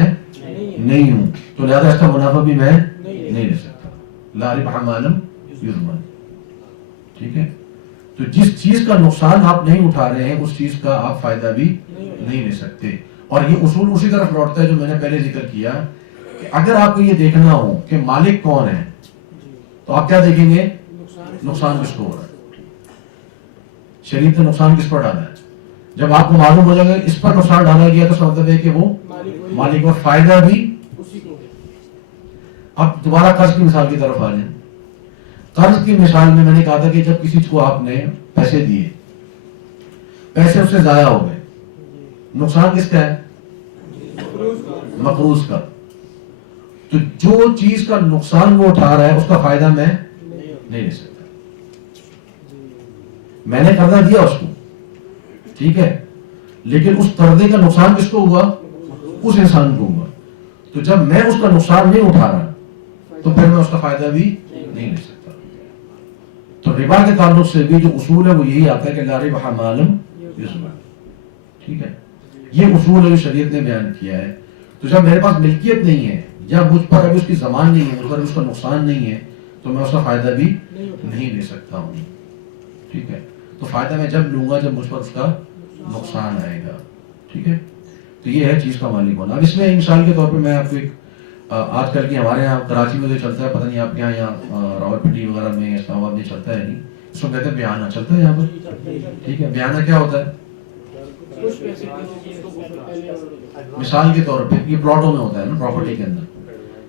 نہیں ہوں, تو لہذا اس کا منافع بھی میں نہیں لے سکتا. لا ربح ما لم یضمن, ٹھیک ہے. تو جس چیز کا نقصان آپ نہیں اٹھا رہے ہیں اس چیز کا آپ فائدہ بھی نہیں لے سکتے. اور یہ اصول اسی طرف لوٹتا ہے جو میں نے پہلے ذکر کیا, کہ اگر آپ کو یہ دیکھنا ہو کہ مالک کون ہے تو آپ کیا دیکھیں گے, نقصان کس کو ہو رہا ہے. شریعت نے نقصان کس پر ڈالا ہے. جب آپ کو معلوم ہو جائے گا اس پر نقصان ڈالا گیا تو اس کا مطلب ہے کہ وہ مالک, اور فائدہ بھی. اب دوبارہ قرض کی مثال کی طرف آ جائیں. قرض کی مثال میں نے کہا تھا کہ جب کسی کو آپ نے پیسے دیے, پیسے اس سے ضائع ہو گئے, نقصان کس کا ہے, مقروض کا. تو جو چیز کا نقصان وہ اٹھا رہا ہے اس کا فائدہ میں نہیں لے سکتا. میں نے قرضہ دیا اس کو, ٹھیک ہے, لیکن اس قرضے کا نقصان کس کو ہوا, اس انسان کو ہوا. تو جب میں اس کا نقصان نہیں اٹھا رہا تو پھر میں اس کا فائدہ بھی نہیں لے سکتا. تو ربا کے تعلق سے بھی جو اصول ہے وہ یہی آتا ہے کہ لا ربح ما لم یضمن, ٹھیک ہے. یہ اصول ہے جو شریعت نے بیان کیا ہے. تو جب میرے پاس ملکیت نہیں ہے یا مجھ پر ابھی اس کی زمان نہیں ہے, مجھ پر اس کا نقصان نہیں ہے, تو میں اس کا فائدہ بھی نہیں لے سکتا ہوں, ٹھیک ہے. تو فائدہ میں جب لوں گا جب مجھ پر اس کا نقصان آئے گا, ٹھیک ہے. تو یہ ہے چیز کا مالک ہونا. اب اس میں مثال کے طور پہ میں آپ کو ایک آج کل کی ہمارے یہاں کراچی میں جو چلتا ہے، پتہ نہیں آپ کے یہاں راولپنڈی وغیرہ میں اسلام آباد میں چلتا ہے نہیں، اس کو کہتے ہیں بیانہ، چلتا ہے یہاں پر؟ ٹھیک ہے، بیانہ کیا ہوتا ہے؟ مثال کے طور پہ یہ پلاٹوں میں ہوتا ہے نا، پراپرٹی کے اندر،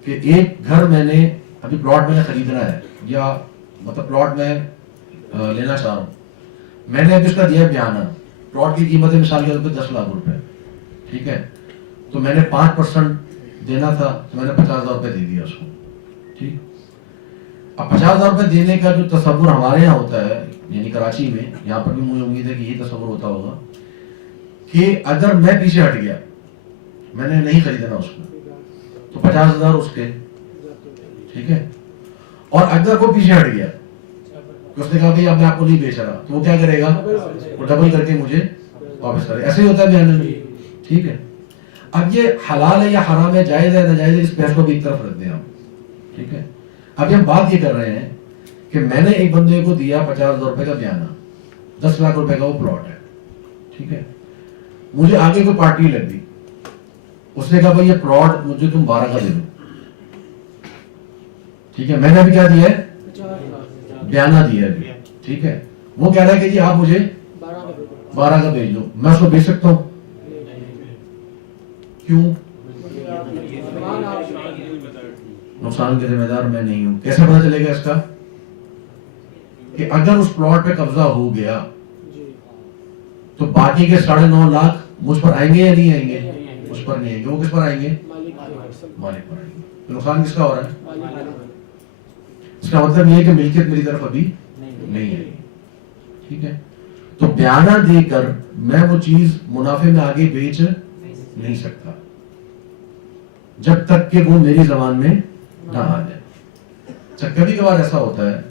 کہ ایک گھر میں نے ابھی پلاٹ میں نے خریدنا ہے، یا مطلب پلاٹ میں لینا چاہ رہا ہوں، میں نے ابھی اس کا دیا بیانہ، پلاٹ کی قیمت ہے مثال کے طور پہ 10 لاکھ روپے، ٹھیک ہے، تو میں نے 5% دینا تھا، تو میں نے 50,000 روپے دے دیا اس کو، ٹھیک۔ اب 50,000 روپے دینے کا جو تصور ہمارے یہاں ہوتا ہے، یعنی کراچی میں، یہاں پر بھی مجھے امید ہے کہ یہ تصور ہوتا ہوگا کہ اگر میں پیچھے ہٹ گیا، میں نے نہیں خریدنا اس کو، تو 50,000 اس کے، ٹھیک ہے، اور اگر وہ پیچھے ہٹ گیا کہ اس نے کہا کہ اب میں آپ کو نہیں بیچ رہا، تو وہ کیا کرے گا؟ وہ ڈبل کر کے مجھے واپس کرے، ایسے ہی ہوتا ہے بیانہ میں، ٹھیک ہے۔ اب یہ حلال ہے یا حرام ہے، جائز ہے ناجائز ہے، اس بحث کو بھی ایک طرف رکھ دیں آپ، ٹھیک ہے۔ اب ہم بات یہ کر رہے ہیں کہ میں نے ایک بندے کو دیا 50,000 روپے کا بیانہ، 10 لاکھ روپے کا وہ پلاٹ ہے، ٹھیک ہے، مجھے آگے کوئی پارٹی لگ گئی، اس نے کہا بھائی یہ پلاٹ مجھے تم 12 کا دے دو، ٹھیک ہے، میں نے ابھی کیا دیا ہے؟ بیانہ دیا ہے، ٹھیک ہے، وہ کہہ رہا ہے کہ جی آپ مجھے 12 کا بھیج دو، میں اس کو بیچ سکتا ہوں؟ کیوں؟ نقصان کے ذمہ دار میں نہیں ہوں۔ کیسے پتا چلے گا اس کا؟ کہ اگر اس پلاٹ پہ قبضہ ہو گیا تو باقی کے 9.5 لاکھ مجھ پر آئیں گے یا نہیں آئیں گے؟ مجھ پر نہیں آئیں گے، وہ کس پر آئیں گے؟ مالک پر آئیں گے۔ تو نقصان کس کا ہو رہا ہے؟ اس کا مطلب یہ ہے کہ ملکیت میری طرف ابھی نہیں آئی، ٹھیک ہے۔ تو بیانہ دے کر میں وہ چیز منافع میں آگے بیچ نہیں سکتا جب تک کہ وہ میری زبان میں نہ آ جائے۔ اچھا، کبھی کبھار ایسا ہوتا ہے،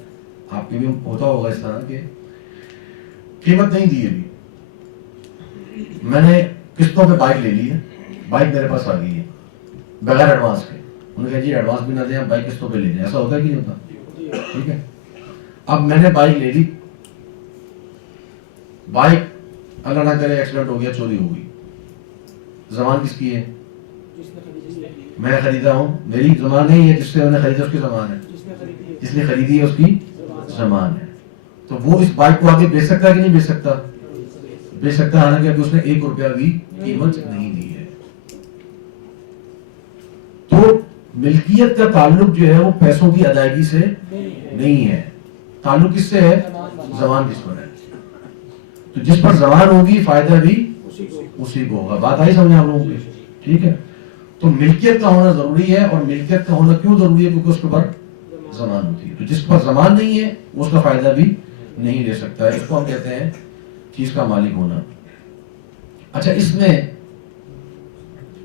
آپ کے بھی ہوتا ہوگا اس طرح کہ قیمت نہیں دی ابھی، میں نے قسطوں پہ بائک لے لی ہے، بائک میرے پاس آ گئی ہے بغیر ایڈوانس کے، انہوں نے کہا جی ایڈوانس بھی نہ دیں، بائک قسطوں پہ لے لیں، ایسا ہوتا ہے کہ نہیں ہوتا؟ ٹھیک ہے، اب میں نے بائک لے لی، بائک اللہ نہ کرے ایکسیڈنٹ ہو گیا، چوری ہو گئی، زمان کس کی ہے؟ میں خریدا ہوں، میری زمان نہیں ہے، جس سے میں نے خریدا اس کی زمان ہے، جس نے خریدی ہے اس کی زمان ہے، تو وہ اس بائک کو آگے بیچ سکتا ہے کہ نہیں بیچ سکتا؟ بیچ سکتا ہے، حالانکہ ابھی اس نے 1 روپیہ بھی قیمت نہیں دی ہے۔ تو ملکیت کا تعلق جو ہے وہ پیسوں کی ادائیگی سے نہیں ہے، تعلق کس سے ہے؟ زمان کس پر ہے؟ تو جس پر زمان ہوگی فائدہ بھی اسی کو ہوگا۔ بات آئی سمجھ آپ لوگوں کی؟ ٹھیک ہے، تو ملکیت کا ہونا ضروری ہے، اور ملکیت کا ہونا کیوں ضروری ہے؟ کیونکہ اس کے پر زمان ہوتی ہے، تو جس پر زمان نہیں ہے اس کا فائدہ بھی نہیں لے سکتا ہے، اس کو ہم کہتے ہیں چیز کا مالک ہونا۔ اچھا، اس میں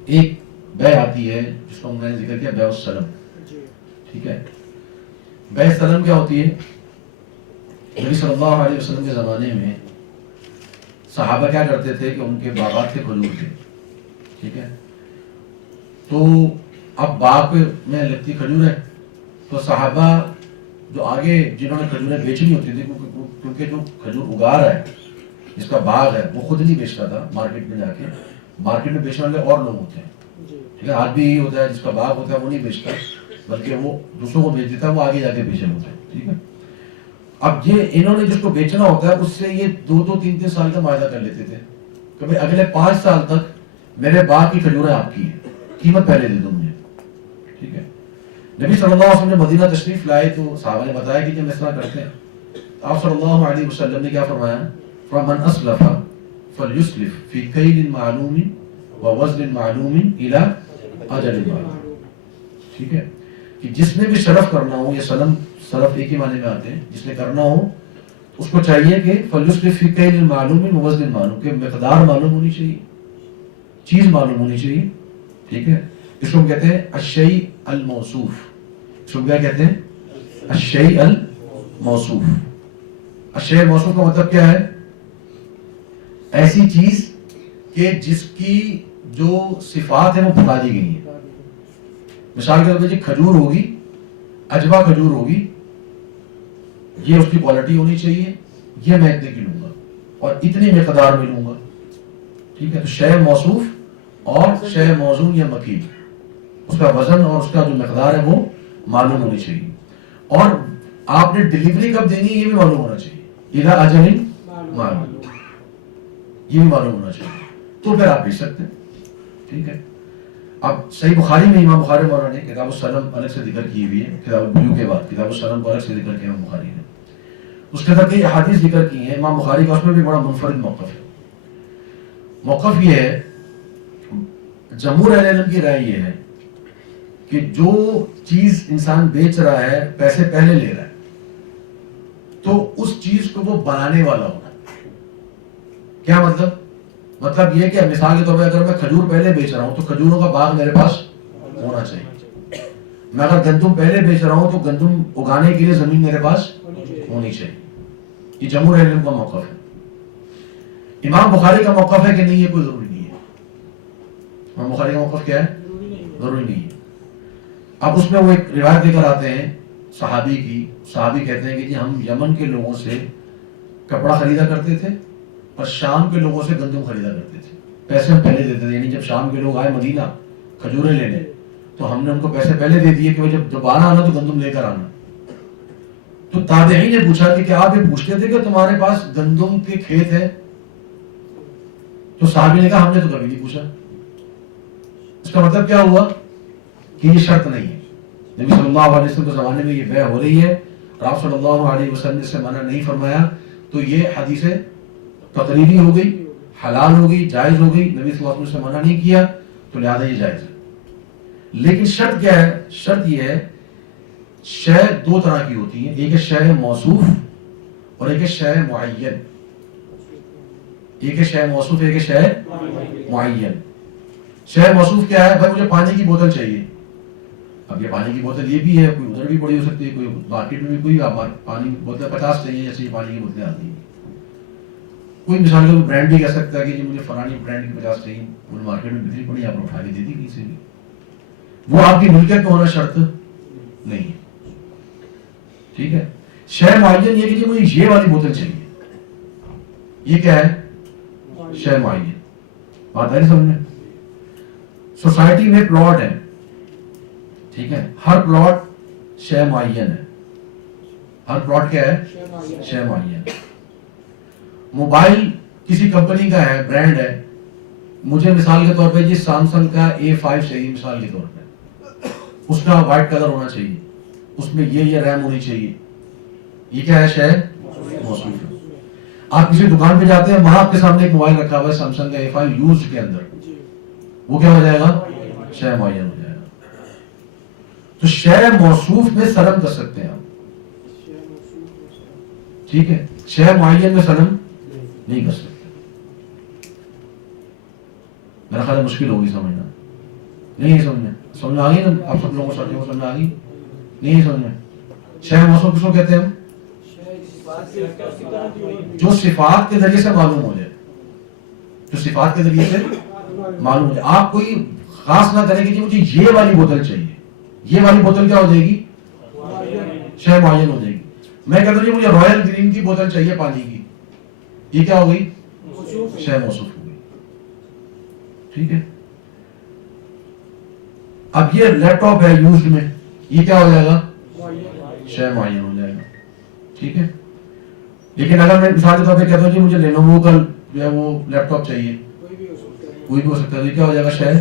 ایک بیع آتی ہے جس کو میں نے ذکر کیا، بیع السلم، ٹھیک ہے۔ بیع السلم کیا ہوتی ہے؟ نبی صلی اللہ علیہ وسلم کے زمانے میں صحابہ کیا کرتے تھے کہ ان کے باغات کے کھجور تھے، ٹھیک ہے، تو اب باغ میں لگتی کھجور ہے، تو صحابہ جو آگے جنہوں نے کھجوریں بیچنی ہوتی تھی، کیونکہ جو کھجور اگا رہا ہے، جس کا باغ ہے، وہ خود نہیں بیچتا تھا، مارکیٹ میں جا کے، مارکیٹ میں بیچنے والے اور لوگ ہوتے ہیں، ٹھیک ہے، آج بھی یہی ہوتا ہے، جس کا باغ ہوتا ہے وہ نہیں بیچتا، بلکہ وہ دوسروں کو بیچ دیتا ہے، وہ آگے جا کے بیچے ہوتے ہیں، ٹھیک ہے۔ اب یہ انہوں نے جس کو بیچنا ہوتا ہے اس سے یہ 2-2 3-3 سال کا معاہدہ کر لیتے تھے کہ بھائی اگلے 5 سال تک میرے باغ کی کھجوریں آپ کی ہیں، قیمت پہلے دے دو مجھے، ٹھیک ہے۔ نبی صلی اللہ علیہ وسلم نے مدینہ تشریف لائے تو صحابہ نے بتایا کہ جب اس طرح کرتے ہیں، آپ صلی اللہ علیہ وسلم نے کیا فرمایا؟ فَمَنْ أَسْلَفَ فَلْيُسْلِفْ فِي كَيْلٍ مَعْلُومٍ وَوَزْنٍ مَعْلُومٍ إِلَىٰ أَجَلٍ مَعْلُومٍ، ٹھیک ہے، کہ جس نے بھی صرف کرنا ہو، یہ سلم صرف ایک ہی معنی میں آتے ہیں، جس نے کرنا ہو اس کو چاہیے کہ فَلْيُسْلِفْ فِي كَيْلٍ مَعْلُومٍ وَوَزْنٍ مَعْلُومٍ، کہ مقدار معلوم ہونی چاہیے، چیز معلوم ہونی چاہیے، ٹھیک ہے۔ اس کو ہم کہتے ہیں الشیء الموصوف، اس کو کیا کہتے ہیں؟ الشیء الموصوف۔ الشیء الموصوف کا مطلب کیا ہے؟ ایسی چیز کہ جس کی جو صفات ہیں وہ بتا دی گئی ہیں، مثال کے طور پہ کھجور ہوگی، اجوا کھجور ہوگی، یہ اس کی کوالٹی ہونی چاہیے، یہ میں اتنے کی لوں گا اور اتنی مقدار میں لوں گا، ٹھیک ہے۔ تو شے موصوف اور شے موزون یا مکیل، اس کا وزن اور اس کا جو مقدار ہے وہ معلوم ہونی چاہیے، اور آپ نے ڈلیوری کب دینی ہے یہ بھی معلوم ہونا چاہیے، اذا اجل معلوم، یہ بھی معلوم ہونا چاہیے، تو پھر آپ بھیج سکتے ہیں. ٹھیک ہے. اب صحیح بخاری میں امام بخاری مولانا نے کتاب السلم الگ سے ذکر کی ہوئی ہے، کتاب البیوع کے بعد کتاب السلم کو الگ سے ذکر کیا امام بخاری نے. اس کے اندر کئی احادیث ذکر کی ہیں امام بخاری کا، اس میں بھی بڑا منفرد موقف ہے. موقف یہ ہے، جمہور اہل علم کی رائے یہ ہے کہ جو چیز انسان بیچ رہا ہے پیسے پہلے لے رہا ہے تو اس چیز کو وہ بنانے والا ہونا. کیا مطلب یہ کہ مثال کے طور پہ اگر میں کھجور پہلے بیچ رہا ہوں تو کھجوروں کا باغ میرے پاس ہونا چاہیے. میں اگر گندم پہلے بیچ رہا ہوں تو گندم اگانے کے لیے زمین میرے پاس ہونی چاہیے. یہ جمہور اہل علم کا موقف ہے. امام بخاری کا موقف ہے کہ نہیں، یہ کوئی ضروری نہیں ہے. امام بخاری کا موقف کیا ہے؟ ضروری نہیں ہے. اب اس میں وہ ایک روایت لے کر آتے ہیں صحابی کی. صحابی کہتے ہیں کہ جی ہم یمن کے لوگوں سے کپڑا خریدا کرتے تھے اور شام کے لوگوں سے گندم خریدا کرتے تھے. پیسے ہم پہلے دیتے تھے، یعنی جب شام کے لوگ آئے مدینہ کھجوریں لینے تو ہم نے ان کو پیسے پہلے دے دیے کہ جب دوبارہ آنا تو گندم لے کر آنا. تو تابعین نے پوچھا کہ کیا آپ یہ پوچھتے تھے کہ تمہارے پاس گندم کے کھیت ہے؟ تو صحابی نے کہا ہم نے تو کبھی نہیں پوچھا. اس کا مطلب کیا ہوا کہ یہ شرط نہیں ہے. نبی صلی اللہ علیہ وسلم کے زمانے میں یہ بیع ہو رہی ہے اور آپ صلی اللہ علیہ وسلم نے اس سے منع نہیں فرمایا، تو یہ حدیث تقریری ہو گئی، حلال ہو گئی، جائز ہو گئی. نبی صلی اللہ علیہ وسلم سے منع نہیں کیا تو لہٰذا یہ جائز ہے. لیکن شرط کیا ہے؟ شرط یہ ہے شے دو طرح کی ہوتی ہیں، ایک ہے شے موصوف اور ایک ہے شے معین. ایک ہے شے موصوف، ایک ہے شے معین. شے موصوف کیا ہے؟ بھائی مجھے پانی کی بوتل چاہیے. اب یہ پانی کی بوتل یہ بھی ہے، کوئی ادھر بھی پڑی ہو سکتی ہے، کوئی مارکیٹ میں بھی کوئی پانی کی بوتل 50 چاہیے جیسے پانی کی بوتلیں آتی ہیں. کوئی مثال کا برانڈ بھی کہہ سکتا ہے کہ جی مجھے فلانی برانڈ کی 50 چاہیے، وہ مارکیٹ میں بکری پڑی آپ نے اٹھا کے دے دی کسی بھی. وہ آپ کی ملکیت میں ہونا شرط نہیں ہے. ٹھیک ہے. شے معین یہ کہ جی مجھے یہ والی بوتل چاہیے، یہ کیا ہے؟ شے معین. بات آئی سمجھ میں؟ سوسائٹی میں پلاٹ ہے، ٹھیک ہے، ہر پلاٹ شے معین ہے. ہر پلاٹ کیا ہے؟ شے معین. موبائل کسی کمپنی کا ہے، برانڈ ہے، مجھے مثال کے طور پہ جی سیمسنگ کا A5 چاہیے مثال کے طور پہ، اس کا وائٹ کلر ہونا چاہیے، اس میں یہ ریم ہونی چاہیے. یہ کیا ہے؟ شے موصوف ہے. آپ کسی دکان پہ جاتے ہیں، وہاں آپ کے سامنے ایک موبائل رکھا ہوا ہے سیمسنگ کا A5 یوزڈ کے اندر، وہ کیا ہو جائے گا؟ شے معین ہو جائے گا. تو شے موصوف میں سلم کر سکتے ہیں آپ، ٹھیک ہے. شے معین میں سلم نہیں کر سکتے. میرا خیال مشکل ہوگی سمجھنا. نہیں سمجھ آ گئی نا آپ سب لوگوں کو؟ سمجھ آ گئی؟ نہیں سمجھ. شے موصوف کس کو کہتے ہیں ہم؟ جو صفات کے ذریعے سے معلوم ہو جائے، جو صفات کے ذریعے سے معلوم ہو جائے. آپ کوئی خاص نہ کریں کہ جی مجھے یہ والی بوتل چاہیے، یہ والی بوتل کیا ہو جائے گی؟ شے معین ہو جائے گی. میں کہتا ہوں جی مجھے رائل گرین کی بوتل چاہیے پانی کی، یہ کیا ہو گئی؟ شے موصوف ہو گئی. ٹھیک ہے. اب یہ لیپ ٹاپ ہے یوزڈ میں، یہ کیا ہو جائے گا؟ شے معین ہو جائے گا. ٹھیک ہے. لیکن اگر میں مثال کے طور پہ کہتا ہوں جی مجھے لینووو کا جو ہے وہ لیپ ٹاپ چاہیے، کوئی بھی ہو سکتا ہے، یہ کیا ہو جائے گا؟ شے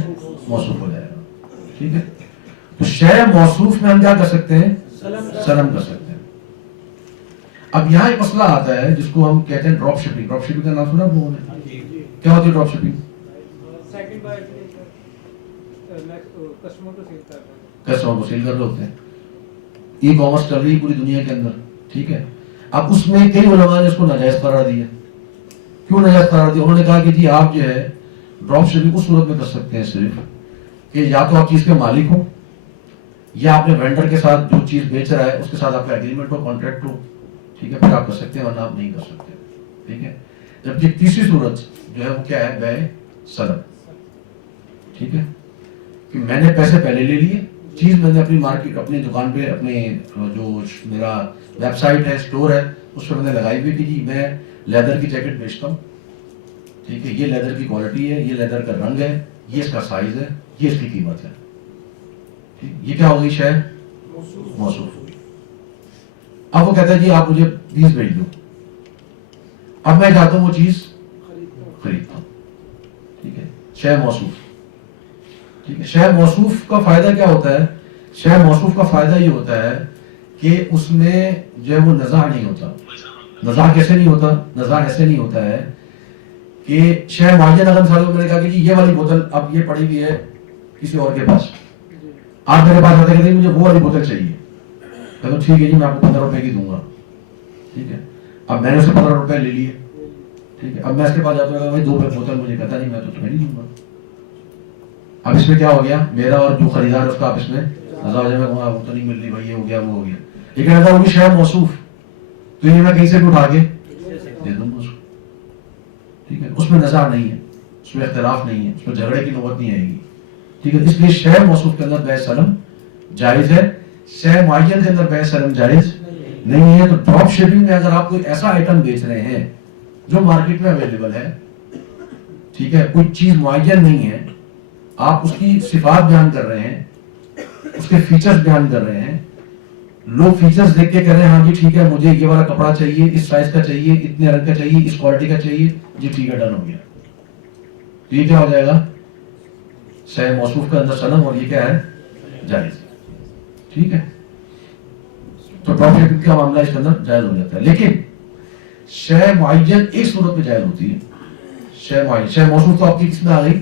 موصوف ہو جائے گا. ٹھیک ہے. تو شے موصوف میں ہم کیا کر سکتے ہیں؟ سلم کر سکتے ہیں. اب یہاں ایک مسئلہ آتا ہے جس کو ہم کہتے ہیں ڈراپ شپنگ. ڈراپ شپنگ کا نام سنا آپ لوگوں نے؟ کیا ہوتی ہے ڈراپ شپنگ؟ کسٹمر کو سیل کر رہے ہوتے ہیں. ای کامرس چل رہی ہے پوری دنیا کے اندر، ٹھیک ہے. اب اس میں کئی علماء نے اس کو ناجائز قرار دیا. کیوں ناجائز قرار دیا؟ انہوں نے کہا کہ جی آپ جو ہے ڈراپ شپنگ اس صورت میں کر سکتے ہیں صرف کہ یا تو آپ چیز کے مالک ہو، یا آپ نے وینڈر کے ساتھ جو چیز بیچ رہا ہے اس کے ساتھ آپ کا ایگریمنٹ ہو، کانٹریکٹ ہو، ٹھیک ہے، پھر آپ کر سکتے ہیں، ورنہ آپ نہیں کر سکتے. ٹھیک ہے. جبکہ تیسری صورت جو ہے وہ کیا ہے؟ بیع سلم. ٹھیک ہے. کہ میں نے پیسے پہلے لے لیے، چیز میں نے اپنی مارکیٹ اپنی دکان پہ اپنے جو میرا ویب سائٹ ہے، اسٹور ہے، اس پہ میں نے لگائی ہوئی کہ جی میں لیدر کی جیکٹ بیچتا ہوں، ٹھیک ہے، یہ لیدر کی کوالٹی ہے، یہ لیدر کا رنگ ہے، یہ اس کا سائز ہے، یہ اس کی قیمت ہے. یہ کیا ہوگی شے موصوف. اب وہ کہتا ہے جی آپ مجھے 20 بھیج دو, اب میں چاہتا ہوں وہ چیز خریدتا ہوں, ٹھیک ہے, شے موصوف. ٹھیک ہے, شے موصوف کا فائدہ کیا ہوتا ہے؟ شے موصوف کا فائدہ یہ ہوتا ہے کہ اس میں جو ہے وہ نزاع نہیں ہوتا. نزاع کیسے نہیں ہوتا؟ نزاع ایسے نہیں ہوتا ہے کہ شے معین اگر مثال میں نے کہا کہ جی یہ والی بوتل اب یہ پڑی ہوئی ہے کسی اور کے پاس, آپ میرے پاس آتے کہتے ہیں مجھے وہ والی بوتل چاہیے, تو ٹھیک ہے جی میں آپ کو 15 روپے کی دوں گا. ٹھیک ہے, اب میں نے اسے 15 روپے لے لیے. ٹھیک ہے, اب میں اس کے پاس جاتا ہوں بھائی 2 روپے بوتل مجھے کہتا نہیں, میں تو تمہیں نہیں دوں گا. اب اس میں کیا ہو گیا, میرا اور جو خریدار ہے اس کا آپس میں نزاع. میں کہوں گا وہ تو نہیں مل رہی بھائی, یہ ہو گیا وہ ہو گیا. لیکن اگر وہ شے موصوف تو یہ میں کہیں سے بھی اٹھا کے دے دوں گا اس کو. ٹھیک ہے, اس میں نزاع نہیں ہے, اس میں اختلاف نہیں ہے, اس میں جھگڑے کی نوبت نہیں آئے گی. ٹھیک ہے, اس لیے شے موصوف کے اندر بیع سلم جائز ہے, شے معین کے اندر بیع سلم جائز نہیں ہے. تو ڈراپ شپنگ میں اگر آپ کوئی ایسا آئٹم بیچ رہے ہیں جو مارکیٹ میں اویلیبل ہے, ٹھیک ہے, کوئی چیز معین نہیں ہے, آپ اس کی صفات بیان کر رہے ہیں, اس کے فیچرز بیان کر رہے ہیں, لوگ فیچرز دیکھ کے کہہ رہے ہیں ہاں جی ٹھیک ہے مجھے یہ والا کپڑا چاہیے, اس سائز کا چاہیے, اتنے رنگ کا چاہیے, اس کوالٹی کا چاہیے, جی ٹھیک ہے ڈن ہو گیا. تو یہ کیا ہو جائے گا, شے موصوف کے اندر سلم, اور یہ کیا ہے جائز. ٹھیک ہے, تو ڈراپ شپنگ کا معاملہ اس کے اندر جائز ہو جاتا ہے. لیکن شے معین ایک صورت میں جائز ہوتی ہے. شے معین, شے موصوف تو آپ کی کس میں آ گئی,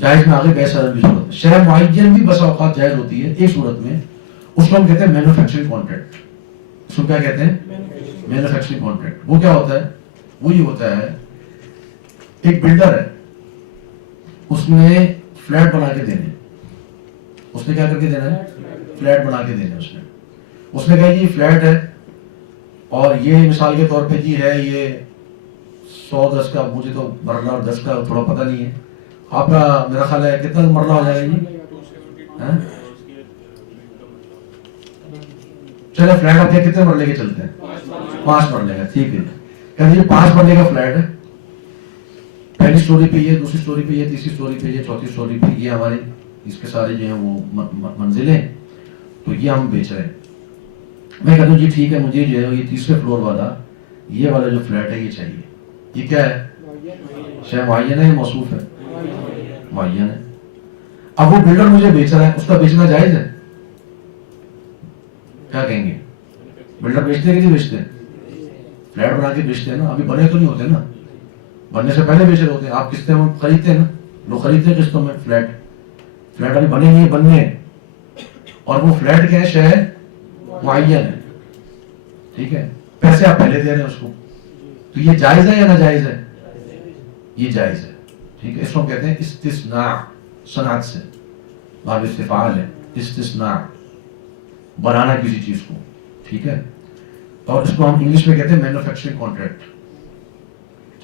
جائز میں آ گئی بیع سلم کی صورت. شے معین بھی بسا اوقات جائز ہوتی ہے ایک صورت میں, اس کو ہم کہتے ہیں مینوفیکچرنگ کانٹریکٹ. اس کو کیا کہتے ہیں, مینوفیکچرنگ کانٹریکٹ. وہ کیا ہوتا ہے, وہ یہ ہوتا ہے ایک بلڈر ہے, اس نے فلیٹ بنا کے دینے, اس نے کیا کر کے دینا ہے, فلیٹ بنا کے دینا. اس نے کہا جی فلیٹ ہے اور یہ مثال کے طور پہ جی ہے یہ 100 گز کا, مجھے تو مرلہ اور گز کا تھوڑا پتہ نہیں ہے, آپ کا میرا خیال ہے کتنا مرلہ ہو جائے گا جی, چلے فلیٹ آپ کے کتنے مرلے کے چلتے ہیں, 5 مرلے کا. ٹھیک ہے, کہ یہ 5 مرلے کا فلیٹ ہے, پہلی سٹوری پہ یہ, دوسری سٹوری پہ یہ, تیسری سٹوری پہ یہ, چوتھی سٹوری پہ یہ, ہمارے اس کے سارے جو ہیں وہ منزلیں, تو یہ ہم بیچ رہے ہیں. میں کہتا ہوں جی ٹھیک ہے مجھے جو ہے یہ تیسرے فلور والا یہ والا جو فلیٹ ہے یہ چاہیے. یہ کیا ہے, شے معین ہے, موصوف ہے, معین ہے. اب وہ بلڈر مجھے بیچ رہا ہے, اس کا بیچنا جائز ہے, کیا کہیں گے, بلڈر بیچتے ہیں کہ نہیں بیچتے, فلیٹ بنا کے بیچتے ہیں نا, ابھی بنے تو نہیں ہوتے نا, بننے سے پہلے بیچ رہے ہوتے ہیں. آپ قسطیں خریدتے ہیں نا, لوگ خریدتے ہیں قسطوں میں فلیٹ, فلیٹ ابھی بنے نہیں ہے, بننے ہیں, اور وہ فلیٹ کیا ہے, شے معین ہے. ٹھیک ہے, پیسے آپ پہلے دے رہے ہیں اس کو, تو یہ جائز ہے یا ناجائز ہے, یہ جائز ہے. ٹھیک ہے, اس کو کہتے ہیں استثناء, صنعت سے باب استفعال ہے, استثناء, بنانا کسی چیز کو. ٹھیک ہے, اور اس کو ہم انگلش میں کہتے ہیں مینوفیکچرنگ کانٹریکٹ.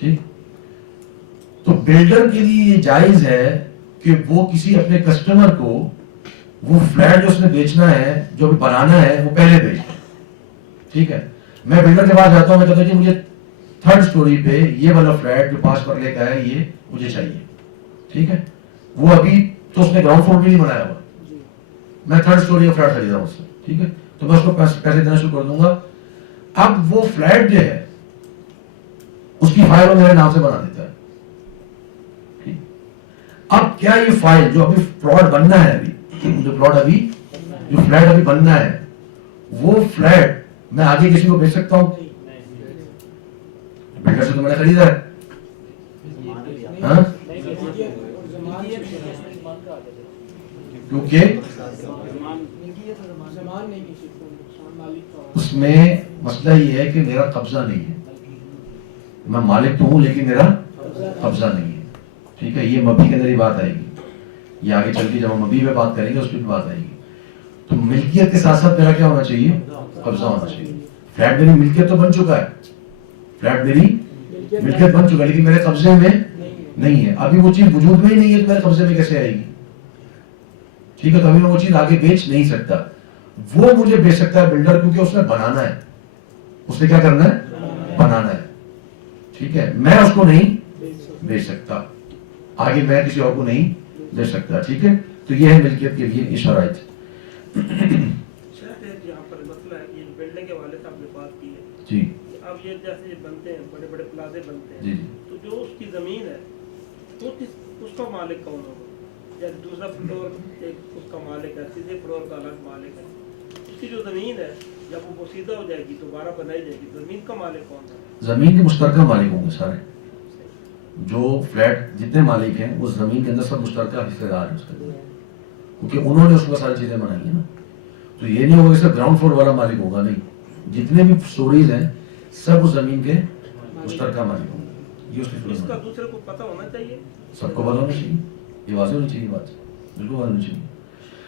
ٹھیک, تو بلڈر کے لیے یہ جائز ہے کہ وہ کسی اپنے کسٹمر کو وہ فلیٹ جو اس نے بیچنا ہے, جو بھی بنانا ہے, وہ پہلے بیچ دے. ٹھیک ہے, میں بلڈر کے پاس جاتا ہوں, میں کہتا ہوں جی مجھے 3rd سٹوری پہ یہ والا فلیٹ جو 5 مرلے کا ہے یہ مجھے چاہیے. ٹھیک ہے, وہ ابھی تو اس نے گراؤنڈ فلور بھی نہیں بنایا ہوا, میں 3rd سٹوری کا فلیٹ خریدا ہوں اس سے. ٹھیک ہے, تو میں اس کو پیسے دینا شروع کر دوں گا. اب وہ فلیٹ جو ہے اس کی فائل وہ میرے نام سے بنا دیتا ہے. ٹھیک, اب کیا یہ فائل جو ابھی پلاٹ بننا ہے, ابھی جو پلاٹ ابھی جو فلیٹ ابھی بننا ہے, وہ فلیٹ میں آگے کسی کو بیچ سکتا ہوں, بلڈر سے تو میں نے خریدا ہے. ہاں, کیونکہ اس میں مسئلہ یہ ہے کہ میرا قبضہ نہیں ہے, میں مالک تو ہوں لیکن میرا قبضہ نہیں ہے. ٹھیک ہے, یہ مبی کے اندر ہی بات آئے گی, یہ آگے چل کے جب ہم مبی پہ بات کریں گے اس پہ بات آئے گی. تو ملکیت کے ساتھ ساتھ میرا کیا ہونا چاہیے, قبضہ ہونا چاہیے. فلیٹ میری ملکیت تو بن چکا ہے, فلیٹ میری ملکیت بن چکا ہے, لیکن میرے قبضے میں نہیں ہے. ابھی وہ چیز وجود میں ہی نہیں ہے تو میرے قبضے میں کیسے آئے گی. ٹھیک ہے, تو ابھی میں وہ چیز آگے بیچ نہیں سکتا. وہ مجھے بیچ سکتا ہے بلڈر, کیونکہ اس نے بنانا ہے, اس نے کیا کرنا ہے, بنانا ہے. ٹھیک ہے, میں اس کو نہیں بیچ سکتا, آگے میں کسی اور کو نہیں بیچ سکتا. ٹھیک ہے, تو یہ ہے ملکیت کے لیے یہ شرائط. یہاں پر مسئلہ ہے یہ بلڈنگ کے والے صاحب نے بات کی ہے جی اب یہ جیسے بنتے ہیں بڑے بڑے پلازے بنتے ہیں جی تو جو اس کی زمین ہے وہ اس کا مالک کون ہوگا؟ جیسے دوسرا فلور اس کا مالک ہے، تیسرے فلور کا الگ مالک ہے، اس کی جو زمین ہے جب وہ پوسیدہ ہو جائے گی دوبارہ بنائی جائے گی زمین کا مالک کون ہے؟ زمین کے مشترکہ مالک ہوں گے سارے. جو فلیٹ جتنے مالک ہیں وہ زمین کے اندر سب مشترکہ حصے دار ہیں اس کے، کیونکہ انہوں نے اس میں ساری چیزیں بنائی ہیں نا. تو یہ نہیں ہوگا کہ صرف گراؤنڈ فلور والا مالک ہوگا، نہیں، جتنے بھی اسٹوریز ہیں سب اس زمین کے مشترکہ مالک ہوں گے. یہ اس کی اس کا صورت دوسرے کو پتہ ہونا چاہیے. سب کو پتہ ہونا چاہیے، یہ واضح ہونی چاہیے بات، بالکل واضح ہونی چاہیے.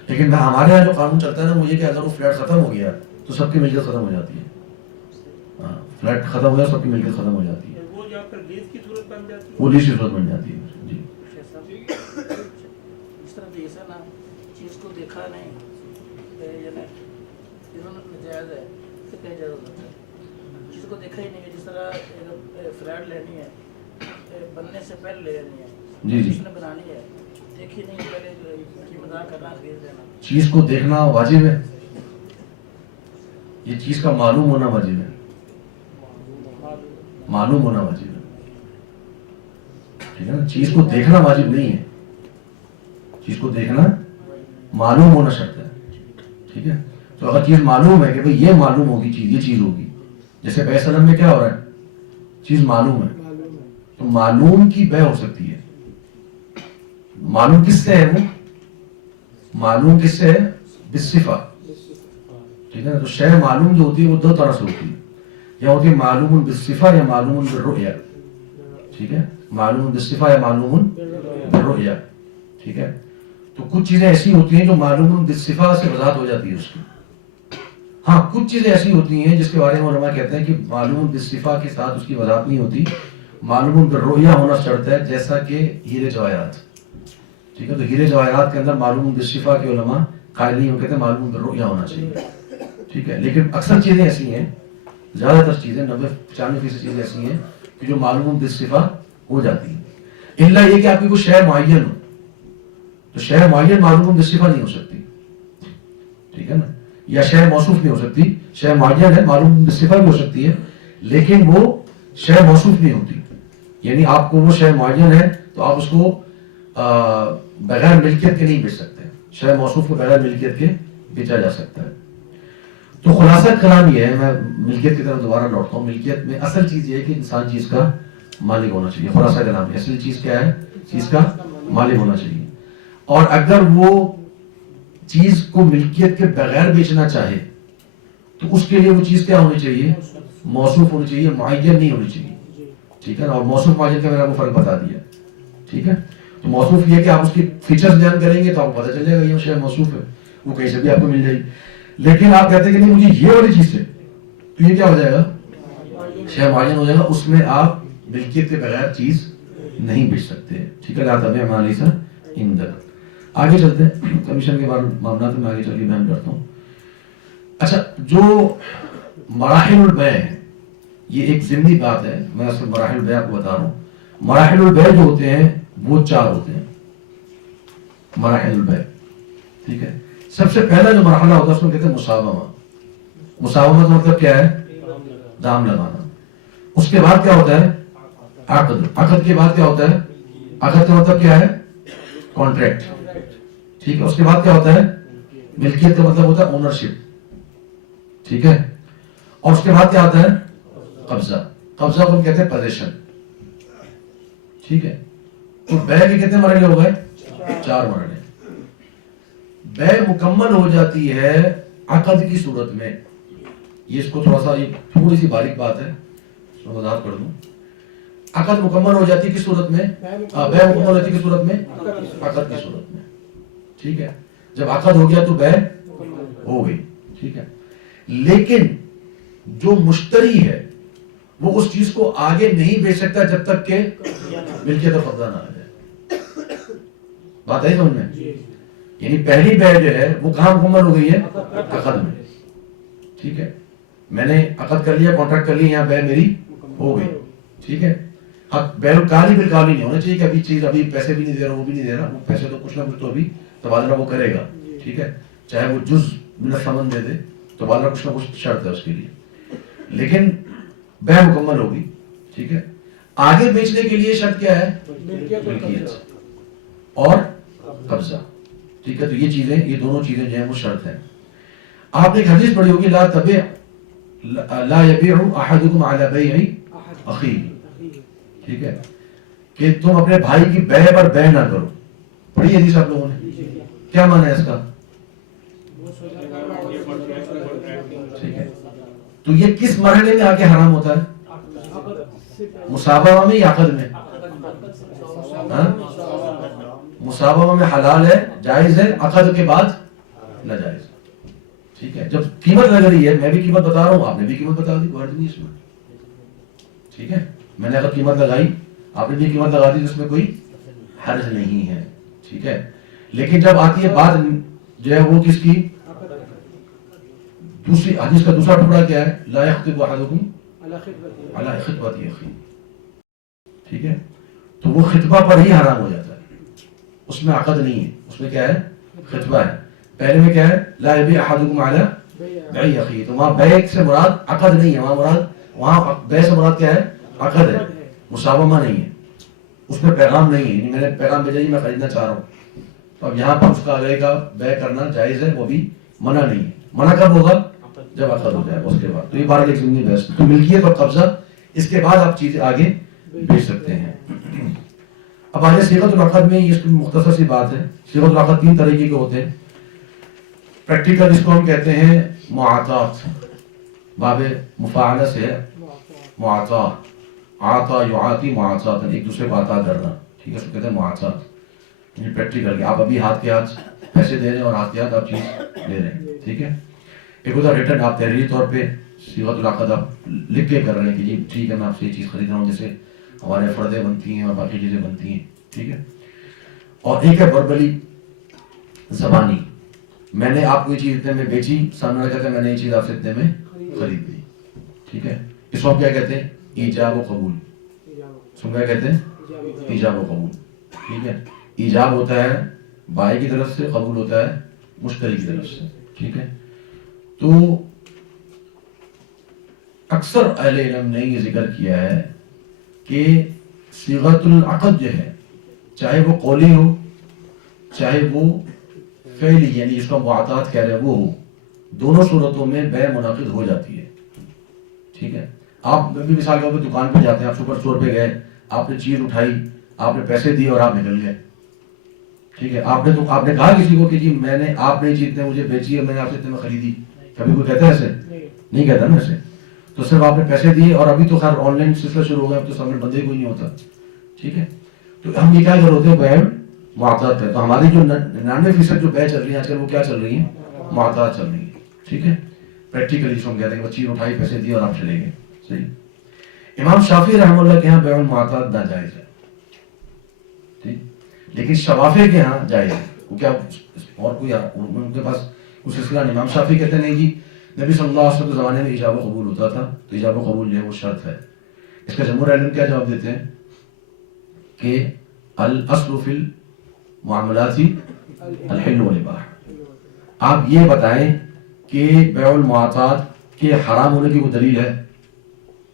لیکن ہمارے یہاں جو قانون چلتا ہے نا وہ یہ کہ اگر وہ فلیٹ ختم ہو گیا تو سب کی ملکیت ختم ہو جاتی ہے. ہاں، فلیٹ ختم ہو گیا سب کی ملکیت ختم ہو جاتی ہے، وہ یا پھر لیز کی صورت بن جاتی ہے. وہ لیز کی صورت بن جاتی ہے. جی اس طرح جیسا نا چیز کو دیکھا نہیں یعنی نجائز ہے تو کیا جائز ہوتا ہے، چیز کو دیکھا ہی نہیں ہے. جس طرح فلیٹ لینی ہے بننے سے پہلے لے لینی ہے، جی جی، اس نے بنانی ہے دیکھی نہیں پہلے قیمت ادا کرنا خرید دینا. چیز کو دیکھنا واجب ہے، یہ چیز کا معلوم ہونا واجب ہے، معلوم ہونا واجب ہے. ٹھیک ہے نا، چیز کو دیکھنا واجب نہیں ہے، چیز کو دیکھنا معلوم ہونا شرط ہے. ٹھیک ہے، تو اگر چیز معلوم ہے کہ بھئی یہ معلوم ہوگی چیز، یہ چیز ہوگی، جیسے بے سلم میں کیا ہو رہا ہے، چیز معلوم ہے تو معلوم کی بے ہو سکتی ہے. معلوم کس سے ہے، وہ معلوم کس سے ہے، بالصفہ. ٹھیک ہے نا، تو شے معلوم جو ہوتی ہے وہ دو طرح سے ہوتی ہے، یا ہوتی ہے معلوم بالصفہ یا معلوم بالرؤیہ. ٹھیک ہے، معلوم بالصفہ یا معلوم بالرؤیہ. ٹھیک ہے، تو کچھ چیزیں ایسی ہوتی ہیں جو معلوم بالصفہ سے وضاحت ہو جاتی ہے اس کی. ہاں، کچھ چیزیں ایسی ہوتی ہیں جس کے بارے میں علماء کہتے ہیں کہ معلوم بالصفہ کے ساتھ اس کی وضاحت نہیں ہوتی، معلوم بالرؤیہ ہونا شرط ہے، جیسا کہ ہیرے جواہرات. ٹھیک ہے، تو ہیرے جواہرات کے اندر معلوم بالصفہ کے علماء قائل نہیں ہو، کہتے ہیں معلوم بالرؤیہ ہونا چاہیے. ٹھیک ہے، لیکن اکثر چیزیں ایسی ہیں، زیادہ تر چیزیں 90-95% چیزیں ایسی ہیں کہ جو معلوم بالصفہ ہو جاتی ہیں، الا یہ کہ آپ کی کوئی شے معین ہو، تو شے معین معلوم بالصفہ نہیں ہو سکتی. ٹھیک ہے نا، یا شے موصوف نہیں ہو سکتی. شے معین ہے، معلوم بالصفہ بھی ہو سکتی ہے لیکن وہ شے موصوف نہیں ہوتی. یعنی آپ کو وہ شے معین ہے تو آپ اس کو بغیر ملکیت کے نہیں بیچ سکتے، شے موصوف کو بغیر ملکیت کے بیچا جا سکتا ہے. تو خلاصہ کلام یہ ہے، میں ملکیت کی طرف دوبارہ لوٹتا ہوں. ملکیت میں اصل چیز یہ ہے کہ انسان چیز کا مالک ہونا چاہیے. خلاصہ کلام اصل چیز کیا ہے، چیز کا مالک ہونا چاہیے. اور اگر وہ چیز کو ملکیت کے بغیر بیچنا چاہے تو اس کے لیے وہ چیز کیا ہونی چاہیے، موصوف ہونی چاہیے، معین نہیں ہونی چاہیے. ٹھیک ہے نا، اور موصوف معین کا میں نے آپ کو فرق بتا دیا. ٹھیک ہے، تو موصوف یہ کہ آپ اس کی فیچرز بیان کریں گے تو آپ کو پتہ چل جائے گا یہ شے موصوف ہے، وہ کہیں سے بھی آپ کو مل جائے گی. لیکن آپ کہتے ہیں کہ نہیں مجھے یہ والی چیز ہے تو یہ کیا ہو جائے گا، شے معین ہو جائے گا، اس میں آپ ملکیت کے بغیر چیز نہیں بیچ سکتے. ٹھیک ہے، لا تبیع ما لیس عندک. آگے چلتے ہیں، کمیشن کے معاملات میں آگے چل کے بیان کرتا ہوں. اچھا، جو مراحل البیع ہے یہ ایک ضمنی بات ہے، میں اصل مراحل البیع کو بتا رہا ہوں. مراحل البیع جو ہوتے ہیں وہ 4 ہوتے ہیں، مراحل البیع. ٹھیک ہے، سب سے پہلا جو مرحلہ ہوتا ہے اس کو کہتے ہیں مساومہ. مساومہ کا مطلب کیا ہے، دام لگانا. اس کے بعد کیا ہوتا ہے، عقد. عقد کے بعد کیا ہوتا ہے، عقد کا مطلب کیا ہے، کانٹریکٹ. ٹھیک ہے، اس کے بعد کیا ہوتا ہے، ملکیت کا مطلب ہوتا ہے اونرشپ. ٹھیک ہے، اور اس کے بعد کیا ہوتا ہے، قبضہ. قبضہ کو کہتے ہیں پوزیشن. ٹھیک ہے، تو بیع کے کتنے مرحلے ہو گئے، 4 مرحلے. بیع مکمل ہو جاتی ہے عقد کی صورت میں. یہ اس کو تھوڑا سا، یہ تھوڑی سی باریک بات ہے، اس میں وضاحت کر دوں. عقد مکمل ہو جاتی ہے کس صورت میں، بیع مکمل ہو جاتی ہے کس صورت میں، عقد کی صورت میں. ٹھیک ہے، جب عقد ہو گیا تو بیع ہو گئی. ٹھیک ہے، لیکن جو مشتری ہے وہ اس چیز کو آگے نہیں بیچ سکتا جب تک کہ ملکیت کا قبضہ نہ آ جائے. بات ہے سمجھ میں؟ یعنی پہلی بیع جو ہے وہ کہاں مکمل ہو گئی ہے، عقد میں. ٹھیک ہے، میں نے عقد کر لیا، کانٹریکٹ کر لیا، یہاں بیع میری ہو گئی. ٹھیک ہے، اب بیرکاری بالکاری نہیں ہونا چاہیے کہ ابھی چیز ابھی پیسے بھی نہیں دے رہا وہ بھی نہیں دے رہا, وہ پیسے تو کچھ نہ کچھ تو ابھی تبادلہ وہ کرے گا, ٹھیک ہے, چاہے وہ جز من الثمن دے دے, تبادلہ کچھ نہ کچھ شرط ہے اس کے لیے, لیکن بیع مکمل ہوگی, ٹھیک ہے. آگے بیچنے کے لیے شرط کیا ہے؟ ملکیت اور قبضہ, ٹھیک ہے. تو یہ چیزیں, یہ دونوں چیزیں جو ہیں وہ شرط ہیں. آپ نے ایک حدیث پڑھی ہوگی, لا تبع لا یبیع احدکم علی بیع اخیہ, ٹھیک ہے, کہ تم اپنے بھائی کی بیع پر بیع نہ کرو. پڑھی حدیث آپ لوگوں نے, کیا معنی ہے اس کا؟ ٹھیک ہے. تو یہ کس مرحلے میں آ کے حرام ہوتا ہے؟ مصابہ میں یا عقد میں؟ مصابہ میں حلال ہے, جائز ہے, عقد کے بعد ناجائز, ٹھیک ہے. جب قیمت لگ رہی ہے, میں بھی قیمت بتا رہا ہوں, آپ نے بھی قیمت بتا دی, کوئی حرج نہیں اس میں, ٹھیک ہے. میں نے اگر قیمت لگائی, آپ نے بھی قیمت لگا دی, تو اس میں کوئی حرج نہیں ہے, ٹھیک ہے. لیکن جب آتی ہے بات جو ہے وہ کس کی, دوسری حدیث کا دوسرا ٹکڑا کیا ہے, لا یخطب احدکم علی خطبۃ اخیہ, ٹھیک ہے. تو وہ خطبہ پر ہی حرام ہو جاتا ہے, اس میں عقد نہیں ہے, اس میں کیا ہے, خطبہ ہے. پہلے میں کیا ہے, لا یبیع احدکم علی بیع اخیہ, تو وہاں بیع سے مراد عقد نہیں ہے, وہاں بیع سے مراد کیا ہے, عقد ہے, مصابہ نہیں ہے, اس میں پیغام نہیں ہے, یعنی میں نے پیغام بھیجا جی میں خریدنا چاہ رہا ہوں, تو اب یہاں پر اس کا آگے کا بیع کرنا جائز ہے, وہ بھی منع نہیں ہے. منع کب ہوگا؟ جب عقد ہو جائے, اس کے بعد. تو یہ بارہ ایک ضمنی بحث. تو ملکیت اور قبضہ, اس کے بعد آپ چیزیں آگے بیچ سکتے ہیں. اب آگے صیغۃ العقد میں, یہ مختصر سی بات ہے. صیغۃ العقد تین طریقے کے ہوتے ہیں. پریکٹیکل جس کو ہم کہتے ہیں معاطات, باب مفاعلہ سے ہے, معاطا, عاطا یعاطی معاطات, ایک دوسرے کو عطا کرنا, ٹھیک ہے, اس کو کہتے ہیں معاطات. یہ پریکٹیکل, آپ ابھی ہاتھ کے ہاتھ پیسے دے رہے ہیں اور ہاتھ کے ہاتھ آپ چیز دے رہے ہیں, ٹھیک ہے. ایک ہوتا ریٹرن, آپ تحریری طور پہ صیغۃ العقد آپ لکھ کے کر رہے ہیں کہ جی ٹھیک ہے میں آپ سے یہ چیز خرید رہا ہوں, جیسے ہمارے فردے بنتی ہیں اور باقی چیزیں بنتی ہیں, ٹھیک ہے. اور ایک ہے وربلی, زبانی, میں نے آپ کو یہ چیز اتنے میں بیچی, سامنے والا کہتا ہے میں نے یہ چیز آپ سے اتنے میں خرید لی, ٹھیک ہے. اس کو کیا کہتے ہیں, ایجاب و قبول. اس کو کیا کہتے ہیں, ایجاب و قبول, ٹھیک ہے. ایجاب ہوتا ہے بائیں کی طرف سے, قبول ہوتا ہے مشتری کی طرف سے, ٹھیک ہے. تو اکثر اہل علم نے یہ ذکر کیا ہے کہ صیغۃ العقد جو ہے, چاہے وہ قولی ہو چاہے وہ فعلی, یعنی جس کو معاطات کہہ رہے ہیں وہ ہو, دونوں صورتوں میں بیع منعقد ہو جاتی ہے, ٹھیک ہے. آپ بھی مثال کے طور پہ دکان پہ جاتے ہیں, آپ سپر اسٹور پہ گئے, آپ نے چیز اٹھائی, آپ نے پیسے دیے اور آپ نکل گئے, ٹھیک ہے. آپ نے کہا کسی کو کہ جی میں نے, آپ نے چیز مجھے بیچی ہے, میں نے آپ سے اتنے میں خریدی, کبھی کوئی کہتا ہے ایسے؟ نہیں کہتا نا ایسے. تو صرف آپ نے پیسے دیے, اور ابھی تو خیر آن لائن سلسلہ شروع ہو گیا, اب تو سامنے بندے کوئی نہیں ہوتا, ٹھیک ہے. تو ہم یہ کیا کر ہوتے ہیں, بیع معاطات ہے. تو ہماری جو 99% جو بیع چل رہی ہے آج کل, وہ کیا چل رہی ہیں, معاطات چل رہی ہیں, ٹھیک ہے. پریکٹیکلی جس کو ہم کہتے ہیں کہ چیز اٹھائی, پیسے دیے اور آپ چلے گئے, صحیح. امام شافعی رحمہ اللہ کے یہاں بیع المعاطات ناجائز ہے, ٹھیک, لیکن شوافی کے ہاں جائز ہے. وہ کیا, اور کوئی ان کے پاس کچھ سلسلہ نہیں. امام شافعی کہتے ہیں نہیں جی, نبی صلی اللہ علیہ وسلم کے زمانے میں ایجاب و قبول ہوتا تھا, تو ایجاب و قبول جو ہے وہ شرط ہے. اس کا جمہور علم کیا جواب دیتے ہیں کہ الاصل فی المعاملات الحل والاباحہ. آپ یہ بتائیں کہ بیع المعاطات کے حرام ہونے کی کوئی دلیل ہے؟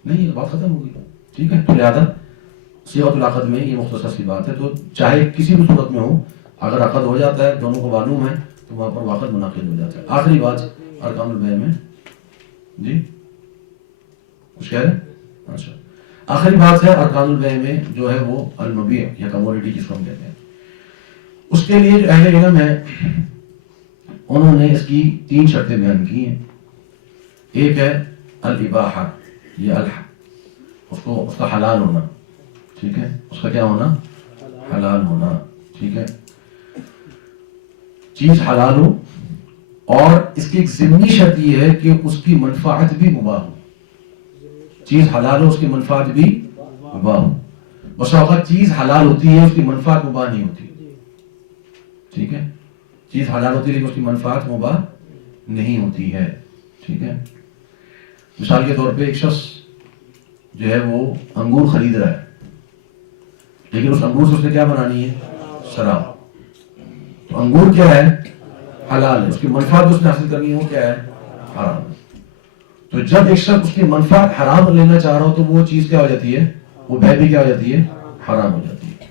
نہیں, بات ختم ہو گئی, ٹھیک ہے. تو لہٰذا صیغۃ العقد میں یہ مختصر سی بات ہے. تو چاہے کسی بھی صورت میں ہو, اگر عقد ہو جاتا ہے, دونوں کو معلوم ہے, تو وہاں پر عقد منعقد ہو جاتا ہے. آخری بات ارکان البیع میں, جی کچھ کہہ رہے ہیں؟ اچھا, آخری بات ہے ارکان البیع میں جو ہے وہ المبیع یا کموڈیٹی جس کو ہم کہتے ہیں. اس کے لیے جو اہل علم ہے انہوں نے اس کی 3 شرطیں بیان کی ہیں. ایک ہے الاباحہ, یہ اس کا حلال ہونا, ٹھیک ہے, اس کا کیا ہونا, حلال ہونا, ٹھیک ہے. چیز حلال ہو, اور اس کی ایک ضمنی شرط یہ ہے کہ اس کی منفعت بھی مباح ہو. چیز حلال ہو, اس کی منفعت بھی مباح ہو. بس اوقات چیز حلال ہوتی ہے, اس کی منفعت مباح نہیں ہوتی, ٹھیک ہے. چیز حلال ہوتی ہے لیکن اس کی منفعت مباح نہیں ہوتی ہے, ٹھیک ہے. مثال کے طور پہ ایک شخص جو ہے وہ انگور خرید رہا ہے, لیکن اس انگور سے اس نے کیا بنانی ہے؟ شراب. تو انگور کیا ہے؟ حلال ہے. اس کی منفعت جو اس نے حاصل کرنی ہے وہ کیا ہے؟ حرام. تو جب ایک شخص اس کی منفعت حرام لینا چاہ رہا ہو تو وہ چیز کیا ہو جاتی ہے؟ وہ بے بھی کیا ہو جاتی ہے؟ حرام ہو جاتی ہے.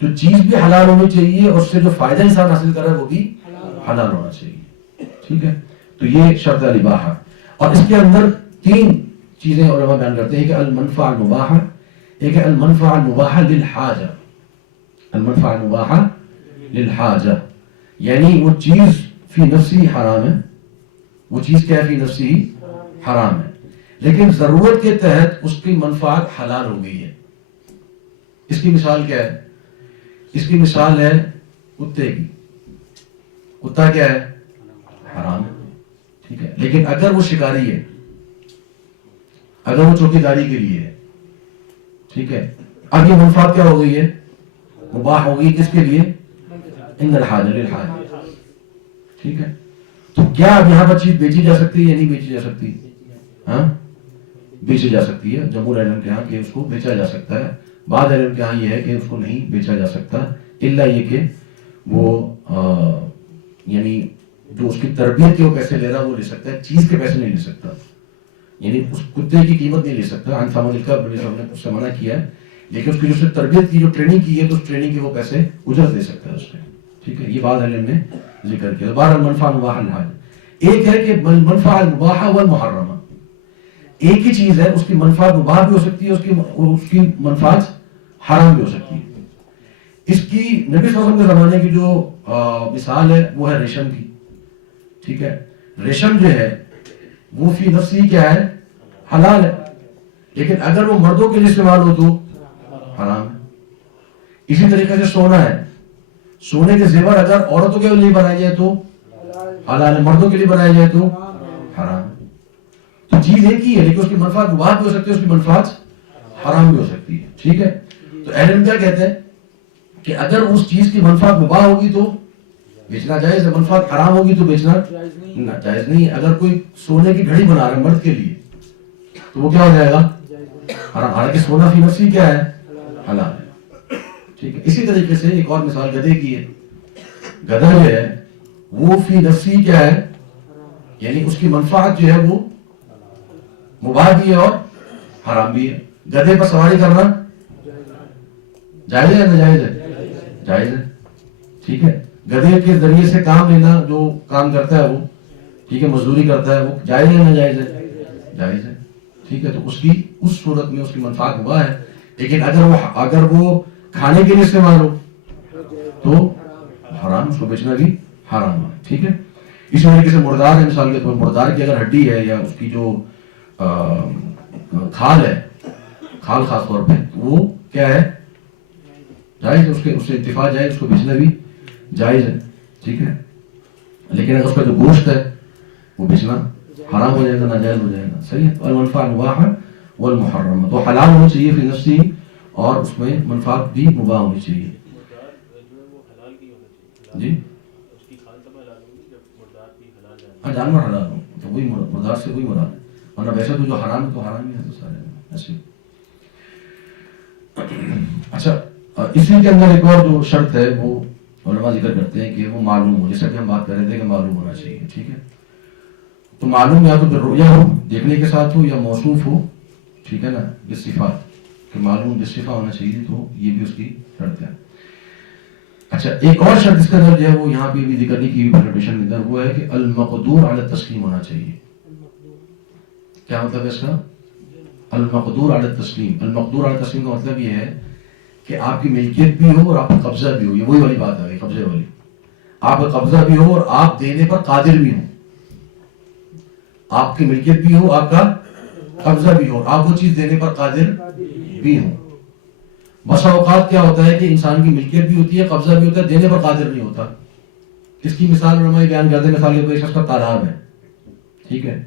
تو چیز بھی حلال ہونی چاہیے اور اس سے جو فائدہ انسان حاصل کر رہا ہے وہ بھی حلال ہونا چاہیے. ٹھیک ہے. تو یہ شرط الاباحہ. اور اس کے اندر 3 چیزیں علماء بیان کرتے ہیں کہ المنفعہ المباحہ، ایک ہے المنفعہ المباحہ للحاجہ. المنفعہ المباحہ للحاجہ یعنی وہ چیز فی نفسی حرام ہے، وہ چیز کیا ہے؟ فی نفسی حرام ہے، لیکن ضرورت کے تحت اس کی منفعت حلال ہو گئی ہے. اس کی مثال کیا ہے؟ اس کی مثال ہے کتے کی. کتا کیا ہے؟ حرام ہے. ٹھیک ہے. لیکن اگر وہ شکاری ہے، اگر وہ چوکی داری کے لیے ہے، ٹھیک ہے، اب یہ منفعت کیا ہو گئی ہے؟ مباح ہو گئی. کس کے لیے؟ ان الحاجہ للحاجہ. ٹھیک ہے. تو کیا اب یہاں پر چیز بیچی جا سکتی ہے یا نہیں بیچی جا سکتی؟ ہاں بیچی جا سکتی ہے. جمہور علم کے ہاں کہ اس کو بیچا جا سکتا ہے. بعض علم کے ہاں یہ ہے کہ اس کو نہیں بیچا جا سکتا الا یہ کہ وہ یعنی جو اس کی تربیت کے وہ پیسے لے رہا وہ لے سکتا ہے، چیز کے پیسے نہیں لے سکتا. یعنی اس کتے کی قیمت نہیں لے سکتا. عن ثمن کا نے اس سے منع کیا ہے، لیکن اس کی جو تربیت کی جو ٹریننگ کی ہے تو اس ٹریننگ کے وہ پیسے اجرت دے سکتا ہے اس میں. ٹھیک ہے. یہ بعض علم نے ذکر کیا. بہر المنفعہ مباح الحاجہ. ایک ہے کہ منفعہ المباحہ والمحرمہ، ایک ہی چیز ہے، اس کی منفعت مباح بھی ہو سکتی ہے، اس کی منفعت حرام بھی ہو سکتی ہے. اس کی نبی صلی اللہ علیہ وسلم کے زمانے کی جو مثال ہے وہ ہے ریشم کی. ٹھیک ہے. ریشم جو ہے وہ فی نفسی کیا ہے؟ حلال ہے، لیکن اگر وہ مردوں کے لیے استعمال ہو تو حرام ہے. اسی طریقے سے سونا ہے، سونے کے زیور اگر عورتوں کے لیے بنائے جائے تو حلال ہے، مردوں کے لیے بنائے جائے تو حرام ہے. تو چیز ایک ہی ہے لیکن اس کی منفعت مباح بھی ہو سکتی ہے، اس کی منفعت حرام بھی ہو سکتی ہے. ٹھیک ہے. تو اہل علم کیا کہتے ہیں کہ اگر اس چیز کی منفعت مباح ہوگی تو بیچنا جائز ہے، منفعت حرام ہوگی تو بیچنا جائز نہیں ہے. اگر کوئی سونے کی گھڑی بنا رہا ہے مرد کے لیے تو وہ کیا ہو جائے گا؟ حرام. حالانکہ سونا فی نفسی کیا ہے؟ حلال ہے. ٹھیک ہے. اسی طریقے سے ایک اور مثال گدھے کی ہے. گدھا جو ہے وہ فی نفسی کیا ہے؟ یعنی اس کی منفعت جو ہے وہ مباح بھی ہے اور حرام بھی ہے. گدھے پر سواری کرنا جائز ہے یا ناجائز ہے؟ جائز ہے. ٹھیک ہے. گدھے کے ذریعے سے کام لینا، جو کام کرتا ہے وہ، ٹھیک ہے، مزدوری کرتا ہے، وہ جائز ہے یا ناجائز ہے؟ جائز ہے. ٹھیک ہے. تو اس کی اس صورت میں اس کی منفعت مباح ہے، لیکن اگر وہ کھانے کے لیے استعمال ہو تو حرام، اس کو بیچنا بھی حرام ہے. ٹھیک ہے. اسی طریقے سے مردار ہے. مثال کے طور پر مردار کی اگر ہڈی ہے یا اس کی جو کھال ہے، کھال خاص طور پہ، وہ کیا ہے؟ جائز ہے. اس سے انتفاع جائز، اس کو بیچنا بھی جائز ہے. ٹھیک ہے. لیکن اگر اس کا جو گوشت ہے وہ بیچنا حرام ہو جائے گا، ناجائز ہو جائے گا. صحیح ہے. المنفعہ المباحہ والمحرمہ، تو حلال ہونی چاہیے فی نفسی اور اس میں منفعت بھی مباح ہونی چاہیے. جی ہاں، جانور حلال ہو تو وہی مردار سے وہی مراد ہے، ورنہ ویسے تو جو حرام ہے تو حرام ہی ہے تو سارے ایسے. اچھا، اسی کے اندر ایک اور جو شرط ہے وہ علماء ذکر کرتے ہیں کہ وہ معلوم ہو. جیسا کہ ہم بات کر رہے تھے کہ معلوم ہونا چاہیے. ٹھیک ہے. تو معلوم یا تو بالرؤیا ہو، دیکھنے کے ساتھ ہو، یا موصوف ہو، ٹھیک ہے نا، بالصفات، کہ معلوم بالصفہ ہونا چاہیے. تو یہ بھی اس کی شرط ہے. اچھا، ایک اور شرط اس کا جو ہے وہ یہاں پہ بھی ذکر نہیں کی ہوئی پریزنٹیشن کے اندر، وہ ہے کہ المقدور علی التسلیم ہونا چاہیے. کیا مطلب ہے اس کا؟ المقدور علی التسلیم. المقدور علی التسلیم کا مطلب یہ ہے کہ آپ کی ملکیت بھی ہو اور آپ کا قبضہ بھی ہو. یہ وہی والی بات ہے، قبضے والی. آپ کا قبضہ بھی ہو اور آپ دینے پر قادر بھی ہوں. آپ کی ملکیت بھی ہو، آپ کا قبضہ بھی ہو، آپ وہ چیز دینے پر قادر بھی ہوں. بسا اوقات کیا ہوتا ہے کہ انسان کی ملکیت بھی ہوتی ہے، قبضہ بھی ہوتا ہے، دینے پر قادر نہیں ہوتا. اس کی مثال علماء بیان کرتے ہیں. مثال کے طور پر ایک شخص کا تالاب ہے، ٹھیک ہے،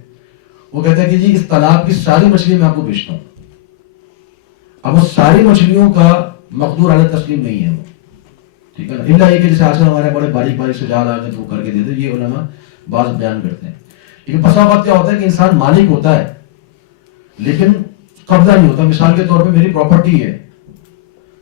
وہ کہتا ہے کہ جی اس تالاب کی ساری مچھلی میں آپ کو بیچتا ہوں. اب وہ ساری مچھلیوں کا مقدور علی تسلیم نہیں ہے وہ، ٹھیک ہے نا. الا یہ کہ جیسے آج کل ہمارے بڑے باریک باریک سے جال آ گئے تو وہ کر کے دے دے. یہ علماء بعض بیان کرتے ہیں. لیکن بسا اوقات کیا ہوتا ہے کہ انسان مالک ہوتا ہے لیکن قبضہ نہیں ہوتا. مثال کے طور پہ میری پراپرٹی ہے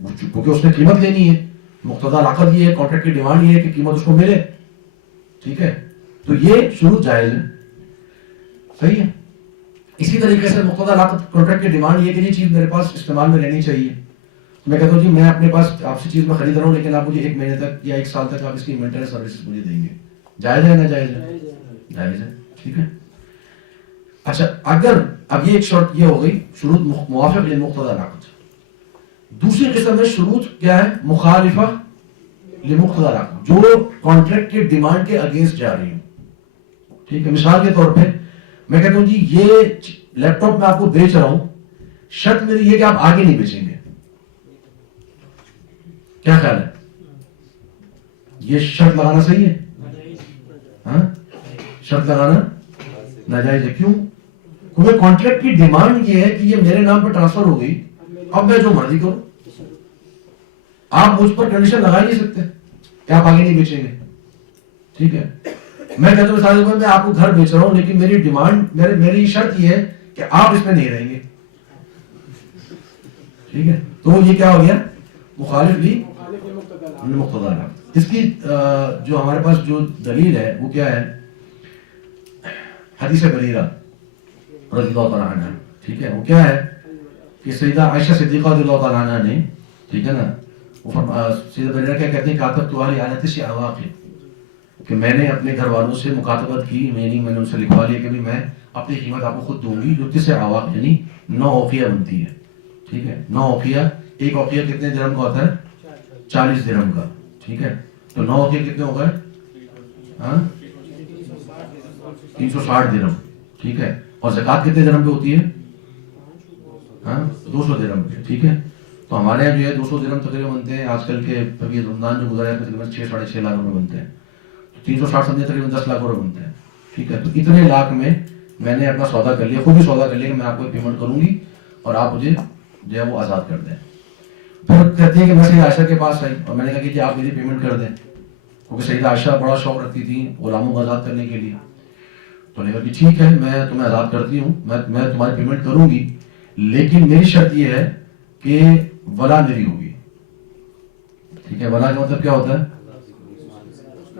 کیونکہ اس نے قیمت لینی ہے. مقتضا العقد یہ ہے, کانٹریکٹ کی ڈیمانڈ یہ ہے کہ قیمت اس کو ملے. ٹھیک ہے, تو یہ شروط جائز ہے. صحیح ہے. اسی طریقے سے مقتضا العقد کانٹریکٹ کی ڈیمانڈ یہ کہ یہ چیز میرے پاس استعمال میں رہنی چاہیے. میں کہتا ہوں جی میں اپنے پاس آپ سے چیز میں خرید رہا ہوں, لیکن آپ مجھے 1 مہینے تک یا 1 سال تک آپ اس کی مینٹیننس سروسز مجھے دیں گے. جائز ہے نا جائز ہے؟ جائز ہے. ٹھیک ہے. اچھا, اگر اب یہ ایک شرط یہ ہو گئی شروط موافق لمقتضى العقد. دوسری قسم میں شروط کیا ہے؟ مخالفہ لمقتضى العقد, جو کانٹریکٹ کے ڈیمانڈ کے اگینسٹ جا رہی ہوں. ٹھیک ہے. مثال کے طور پہ میں کہتا ہوں جی یہ لیپ ٹاپ میں آپ کو بیچ رہا ہوں, شرط میری یہ کہ آپ آگے نہیں بیچیں گے. کیا خیال ہے؟ یہ شرط لگانا صحیح ہے؟ ہاں, شرط لگانا ناجائز ہے. کیوں؟ کیونکہ کانٹریکٹ کی ڈیمانڈ یہ ہے کہ یہ میرے نام پر ٹرانسفر ہو گئی, اب میں جو مرضی کروں. آپ مجھ پر کنڈیشن لگا ہی نہیں سکتے کہ آپ آگے نہیں بیچیں گے. ٹھیک ہے. میں کہتا ہوں مثال میں آپ کو گھر بیچ رہا ہوں, لیکن میری ڈیمانڈ میری شرط یہ ہے کہ آپ اس میں نہیں رہیں گے. ٹھیک ہے. تو یہ کیا ہو گیا؟ مخالف لی مقتضی العقد. اس کی جو ہمارے پاس جو دلیل ہے وہ کیا ہے؟ حدیث بریرہ رضی اللہ تعالیٰ عنہ. ٹھیک ہے. وہ کیا ہے کہ سیدہ عائشہ صدیقہ رضی اللہ تعالیٰ عنہ نے, ٹھیک ہے نا, سیدہ بریرہ کیا کہتے ہیں, کاتبت علی آلۃ اواق, کہ میں نے اپنے گھر والوں سے مکاتبت کی, میں نے ان سے لکھوا لیا کہ میں اپنی قیمت آپ کو خود دوں گی, جو 9 اواق یعنی 9 اوقیہ بنتی ہے. ٹھیک ہے. 9 اوقیہ, ایک اوقیہ کتنے درہم کا ہوتا ہے؟ 40 درہم کا. ٹھیک ہے. تو 9 اوقیہ کتنے ہو گئے؟ ہاں 360 درہم. ٹھیک ہے. اور زکوٰۃ کتنے درہم پہ ہوتی ہے؟ ہاں 200 درہم پہ. ٹھیک ہے. تو ہمارے یہاں جو ہے 200 درہم تقریباً بنتے ہیں آج کل کے, ابھی رمضان جو گزرا ہے تقریباً 6-6.5 لاکھ روپے بنتے ہیں. 360 سمجھے تقریباً 10 لاکھ روپے بنتے ہیں. ٹھیک ہے. تو اتنے لاکھ میں نے اپنا سودا کر لیا, خود ہی سودا کر لیا کہ میں آپ کو پیمنٹ کروں گی اور آپ مجھے جو ہے وہ آزاد کر دیں. پھر کہتی ہے کہ میں سیدہ عائشہ کے پاس آئی اور میں نے کہا کہ جی آپ میری پیمنٹ کر دیں, کیونکہ سیدہ عائشہ بڑا شوق رکھتی تھی غلاموں کو آزاد کرنے کے لیے. تو نے کہا کہ ٹھیک ہے میں تمہیں آزاد کرتی ہوں, میں تمہاری پیمنٹ کروں گی, لیکن میری شرط یہ ہے کہ ولا میری ہوگی. ٹھیک ہے. ولا کا مطلب کیا ہوتا ہے؟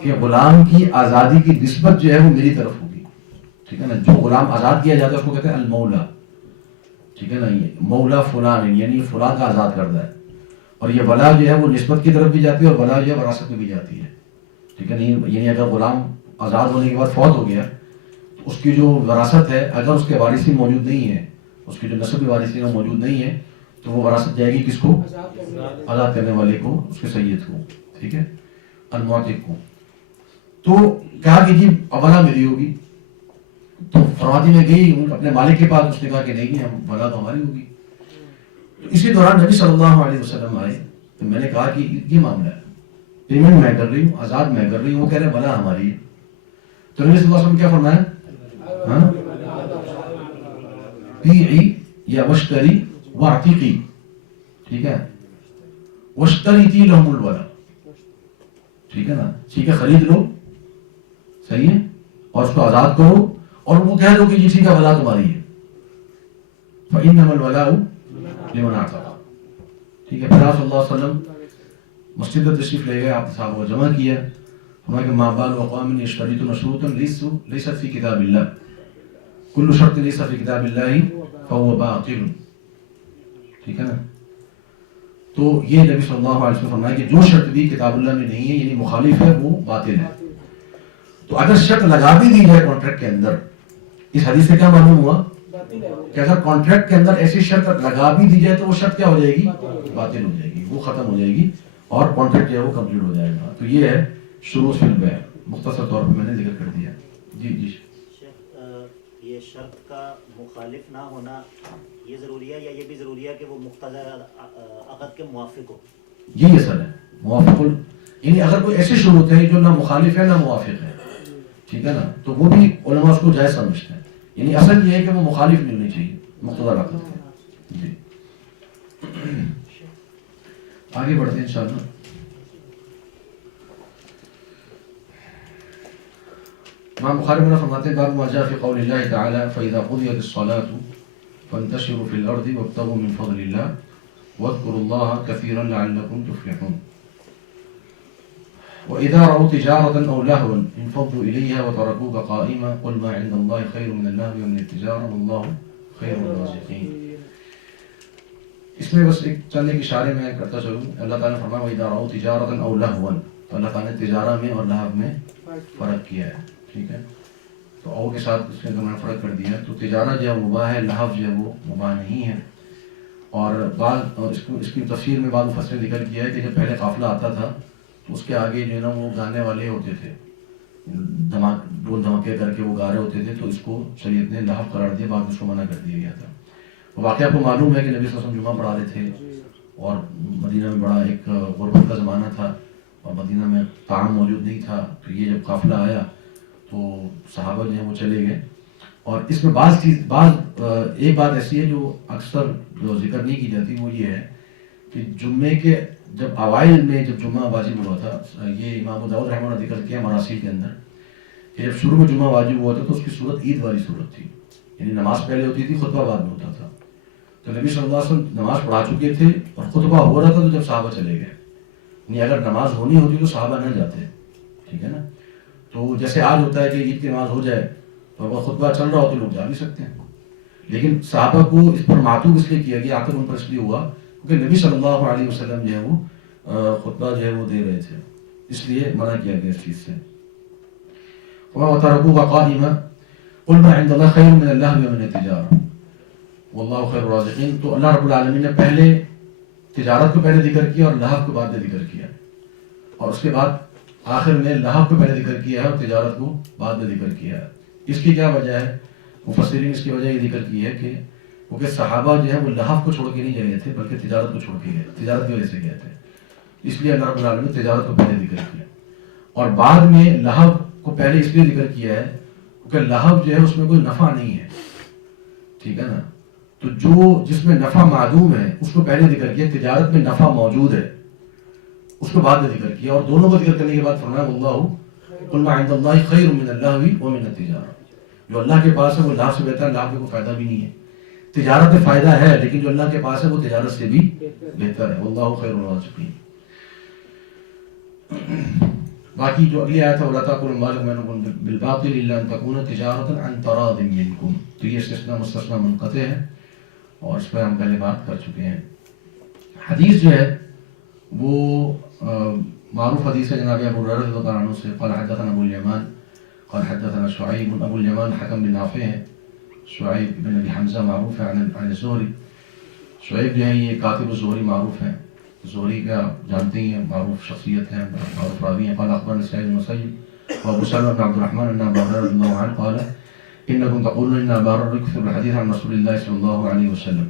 کہ غلام کی آزادی کی نسبت جو ہے وہ میری طرف ہوگی. ٹھیک ہے نا. جو غلام آزاد کیا جاتا ہے اس کو کہتے ہیں المولا. ٹھیک ہے نا. یہ مولا فلان یعنی فلاں کا آزاد کردہ ہے. اور یہ ولا جو ہے وہ نسبت کی طرف بھی جاتی ہے اور ولا جو ہے وراثت میں بھی جاتی ہے. ٹھیک ہے. یعنی اگر غلام آزاد ہونے کے بعد فوت ہو گیا, اس کی جو وراثت ہے اگر اس کے وارثین موجود نہیں ہیں, اس کے جو نسبی وارثین موجود نہیں ہیں, تو وہ وراثت جائے گی کس کو؟ آزاد کرنے والے کو, اس کے سید کو. ٹھیک ہے. المعتق کو. تو کہا کہ جی اولا میری ہوگی. تو فرماتی میں گئی اپنے مالک کے پاس, اس نے کہا کہ نہیں ہم ولا تو ہماری ہوگی. تو اسی دوران نبی صلی اللہ علیہ وسلم آئے, تو میں نے کہا کہ یہ معاملہ ہے, پیمنٹ میں کر رہی ہوں, آزاد میں کر رہی ہوں, وہ کہہ رہے ولا ہماری ہے. تو نبی صلی اللہ علیہ وسلم کیا فرمایا؟ بیعی یا واشتری واعتقی. ٹھیک ہے. واشتریتی لہم الولا. ٹھیک ہے نا. ٹھیک ہے, خرید لو, صحیح ہے, اور اس کو آزاد کرو اور وہ کہہ دو کہ یہ ٹھیک ہے ولا تمہاری ہے. فإنما الولاء لمن اعتق. ٹھیک ہے. پھر آپ صلی اللہ علیہ وسلم مسجد میں تشریف لے گئے, آپ صاحب کو جمع کیا, فرمایا کہ ما بال اقوام یشتریطون شروطا لیست فی کتاب اللہ, کل شرط لیس فی کتاب اللہ فهو باطل. ٹھیک ہے نا. تو یہ نبی صلی اللہ علیہ وسلم فرمایا کہ جو شرط بھی کتاب اللہ میں نہیں ہے یعنی مخالف ہے وہ باطل ہے. تو اگر شرط لگا بھی دی جائے کانٹریکٹ کے اندر, اس حدیث سے کیا معلوم ہوا کہ اگر کانٹریکٹ کے اندر ایسی شرط لگا بھی دی جائے تو وہ شرط کیا ہو جائے گی؟ باطل ہو جائے گی, وہ ختم ہو جائے گی اور کانٹریکٹ جو ہے وہ کمپلیٹ ہو جائے گا. تو یہ ہے شروط فی البیع, مختصر طور پہ میں نے ذکر کر دیا. جی جی یہ شرط کا مخالف نہ ہونا یہ ضروری ہے, یا یہ بھی ضروری ہے کہ وہ مقتضی عقد کے موافق ہو؟ یہی اصل ہے موافق, یعنی اگر کوئی ایسی شروط ہے جو نہ مخالف ہے نہ موافق ہے, ٹھیک ہے نا, تو وہ بھی علماء اس کو جائز سمجھتے ہیں. یعنی اصل یہ ہے کہ وہ مخالف نہیں ہونی چاہیے مقتضی عقد کے. جی آگے بڑھتے ہیں انشاءاللہ. امام بخاری میں فرماتے ہیں باب ما جاء فی قول اللہ تعالی فاذا قضیت الصلاۃ فانتشروا فی الارض وابتغوا من فضل اللہ واذكروا الله كثيرا لعلكم تفلحون وإذا رأوا تجارة أو لهوا انفضوا إليها وتركوك قائما قل ما عند الله خير من اللهو ومن التجارة والله خير الرازقين. اس میں بس ایک چند ایک اشارے میں کرتا چلوں. اللہ تعالیٰ نے فرمایا وَإِذَا رَأَوْا تِجَارَةً أَوْ لَهْوًا, تو اللہ تعالیٰ نے تجارہ میں اور لہو میں فرق کیا ہے. ٹھیک ہے, تو او کے ساتھ اس نے دونوں فرق کر دیا. تو تجارہ جو ہے مباح ہے, لہو جو ہے وہ مباح نہیں ہے. اور اس کی تفسیر میں بعض مفسرین نے ذکر کیا ہے کہ جب پہلے قافلہ آتا تھا تو اس کے آگے جو ہے نا وہ گانے والے ہوتے تھے, ڈول دھماکے کر کے وہ گا رہے ہوتے تھے, تو اس کو شریعت نے لہو قرار دیا, بعد اس کو منع کر دیا گیا تھا. واقعہ آپ کو معلوم ہے کہ نبی صلی اللہ علیہ وسلم جمعہ پڑھا رہے تھے اور مدینہ میں بڑا ایک غربت کا زمانہ تھا اور مدینہ میں طعام موجود نہیں تھا. تو یہ جب قافلہ آیا تو صحابہ جو ہیں وہ چلے گئے. اور اس میں ایک بات ایسی ہے جو اکثر جو ذکر نہیں کی جاتی, وہ یہ ہے کہ جمعے کے جب اوائل میں جب جمعہ واجب ہوا تھا, یہ امام ابو داؤد رحمہ اللہ نے ذکر کیا مراسیل کے اندر کہ جب شروع میں جمعہ واجب ہوا تھا تو اس کی صورت عید والی صورت تھی, یعنی نماز پہلے ہوتی تھی, خطبہ بعد میں ہوتا تھا. تو نبی صلی اللہ علیہ وسلم نماز پڑھا چکے تھے اور خطبہ ہو رہا تھا تو جب صحابہ چلے گئے, یعنی اگر نماز ہونی ہوتی تو صحابہ نہ جاتے. ٹھیک ہے نا. تو جیسے آج ہوتا ہے کہ عید کی نماز ہو جائے تو اگر خطبہ چل رہا ہو تو لوگ جا بھی سکتے ہیں, لیکن صحابہ کو اس پر معطوف اس لیے کیا گیا, آخر ان پر اس لیے ہوا کیونکہ نبی صلی اللہ علیہ وسلم جو ہے وہ خطبہ جو ہے وہ دے رہے تھے, اس لیے منع کیا گیا اس چیز سے. وَتَرَكُوكَ قَائِمًا قُلْ مَا عِندَ اللَّهِ خَيْرٌ مِنَ اللَّهْوِ وَمِنَ التِّجَارَةِ وَاللَّهُ خَيْرُ الرَّازِقِينَ. تو اللہ رب العالمین نے پہلے تجارت کو پہلے ذکر کیا اور لہو کو بعد میں ذکر کیا, اور اس کے بعد آخر میں لہو کو پہلے ذکر کیا ہے اور تجارت کو بعد میں ذکر کیا ہے. اس کی کیا وجہ ہے؟ مفسرین اس کی وجہ یہ ذکر کی ہے کہ کیونکہ صحابہ جو ہے وہ لہو کو چھوڑ کے نہیں گئے تھے بلکہ تجارت کو چھوڑ کے گئے, تجارت کی وجہ سے گئے تھے, اس لیے اللہ رب العالمین نے تجارت کو پہلے ذکر کیا اور بعد میں لہو کو پہلے اس لیے ذکر کیا ہے کیونکہ لہو جو ہے اس میں کوئی نفع نہیں ہے. ٹھیک ہے نا. تو جس میں نفع معدوم ہے اس کو پہلے ذکر کیا, تجارت میں نفع موجود ہے اس کو بعد میں ذکر کیا, اور دونوں کو ذکر کرنے کے بعد فرمایا واللہ قل ما عند اللہ خیر من اللہو ومن التجارہ, جو اللہ کے پاس ہے وہ لہو سے بہتر ہے, لہو میں کوئی فائدہ بھی نہیں ہے. تجارت میں فائدہ ہے لیکن جو اللہ کے پاس ہے وہ تجارت سے بھی بہتر ہے. واللہ خیر الرازقین. باقی جو اگلی آیت ہے وَلَا تَأْكُلُوا أَمْوَالَكُمْ بَيْنَكُمْ بِالْبَاطِلِ إِلَّا أَن تَكُونَ تِجَارَةً عَن تَرَاضٍ مِّنكُمْ. تو یہ استثناء مستثنیٰ منقطع ہے اور اس پر ہم پہلے بات کر چکے ہیں. حدیث جو ہے وہ معروف حدیث ہے جناب ابو ہریرہ رضی اللہ عنہ سے, قال حدثنا ابو الیمان قال حدثنا شعیب. ابو الیمان حکم بن نافع ہے, شعیب بن ابی حمزہ معروف ہے عن الزہری. شعیب جو ہے یہ کاتب الزہری معروف ہے, زہری کا جانتے ہیں, معروف شخصیت ہیں, معروف راوی ہیں. قال اخبرنا سعید بن مسیب وابو سلمہ بن عبد الرحمن ان ابا ہریرہ رضی اللہ عنہ قال انکم تقولون ان ابا ہریرہ یکثر الحدیث عن رسول اللہ صلی اللہ علیہ وسلم.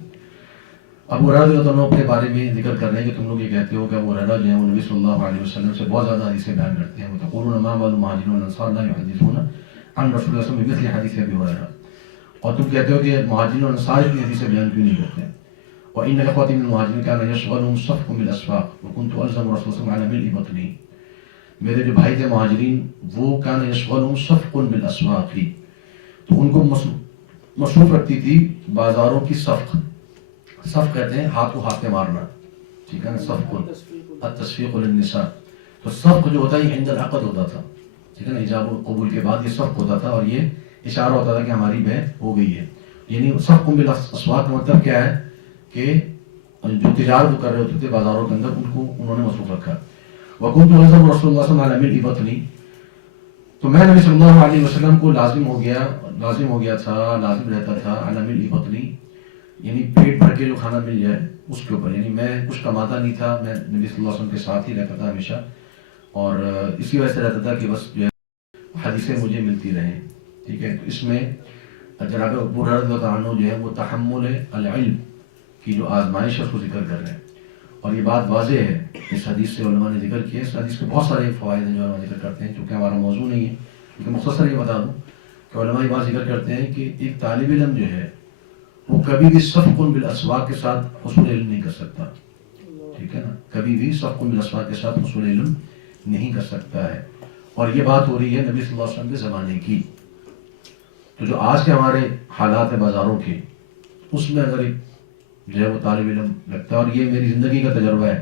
ابو ہریرہ رضی اللہ عنہ اپنے بارے میں ذکر کر رہے ہیں کہ تم لوگ یہ کہتے ہو کہ ابو ہریرہ جو ہیں وہ نبی صلی اللہ علیہ وسلم سے بہت زیادہ حدیثیں بیان کرتے ہیں. وتقولون ما بال المهاجرين والانصار لا يحدثون عن رسول اللہ صلی اللہ علیہ وسلم بمثل حدیث ابی ہریرہ, اور تم کہتے ہو کہ مہاجرین اور انصار اتنی حدیثیں بیان کیوں نہیں کرتے. وإن إخوتي من المهاجرين كان يشغلهم صفق بالأسواق وكنت ألزم رسول الله على ملء بطني. میرے جو بھائی تھے مہاجرین وہ كان يشغلهم صفق بالأسواق, تو ان کو مصروف رکھتی تھی بازاروں کی صفق. صفق کہتے ہیں ہاتھ کو ہاتھ پہ مارنا. ٹھیک ہے نا. صفق التصفیق للنساء. تو صفق جو ہوتا ہے یہ عند العقد ہوتا تھا. ٹھیک ہے نا. ایجاب و قبول کے بعد یہ صفق ہوتا تھا اور یہ اشارہ ہوتا تھا کہ ہماری بیعت ہو گئی ہے. یعنی صفق بالاسواق کا مطلب کیا ہے کہ جو تجارت کر رہے ہوتے تھے بازاروں کے اندر ان کو انہوں نے مصروف رکھا. وكنت ألزم رسول الله صلى الله عليه وسلم على ملء بطني. تو میں نبی صلی اللہ علیہ وسلم کو لازم ہو گیا تھا, لازم رہتا تھا على ملء بطني, یعنی پیٹ بھر کے جو کھانا مل جائے اس کے اوپر. یعنی میں کچھ کماتا نہیں تھا, میں نبی صلی اللہ علیہ وسلم کے ساتھ ہی رہتا تھا ہمیشہ, اور اسی وجہ سے رہتا تھا کہ بس جو ہے حدیثیں مجھے ملتی رہیں. ٹھیک ہے. تو اس میں جناب ابو ہریرہ رضی اللہ عنہ جو ہے وہ تحمل العلم کی جو آزمائش ہے اس کو ذکر کر رہے ہیں, اور یہ بات واضح ہے اس حدیث سے علماء نے ذکر کیا. اس حدیث کے بہت سارے فوائد ہیں جو علماء ذکر کرتے ہیں, چونکہ ہمارا موضوع نہیں ہے لیکن مختصر یہ بتا دوں کہ علماء یہ بات ذکر کرتے ہیں کہ ایک طالب علم جو ہے وہ کبھی بھی صفق بالاسواق کے ساتھ حصول علم نہیں کر سکتا. ٹھیک ہے نا. کبھی بھی صفق بالاسواق کے ساتھ حصول علم نہیں کر سکتا ہے. اور یہ بات ہو رہی ہے نبی صلی اللہ علیہ وسلم کے زمانے کی. تو جو آج کے ہمارے حالات ہیں بازاروں کے, اس میں اگر ایک جو ہے وہ طالب علم لگتا ہے. اور یہ میری زندگی کا تجربہ ہے.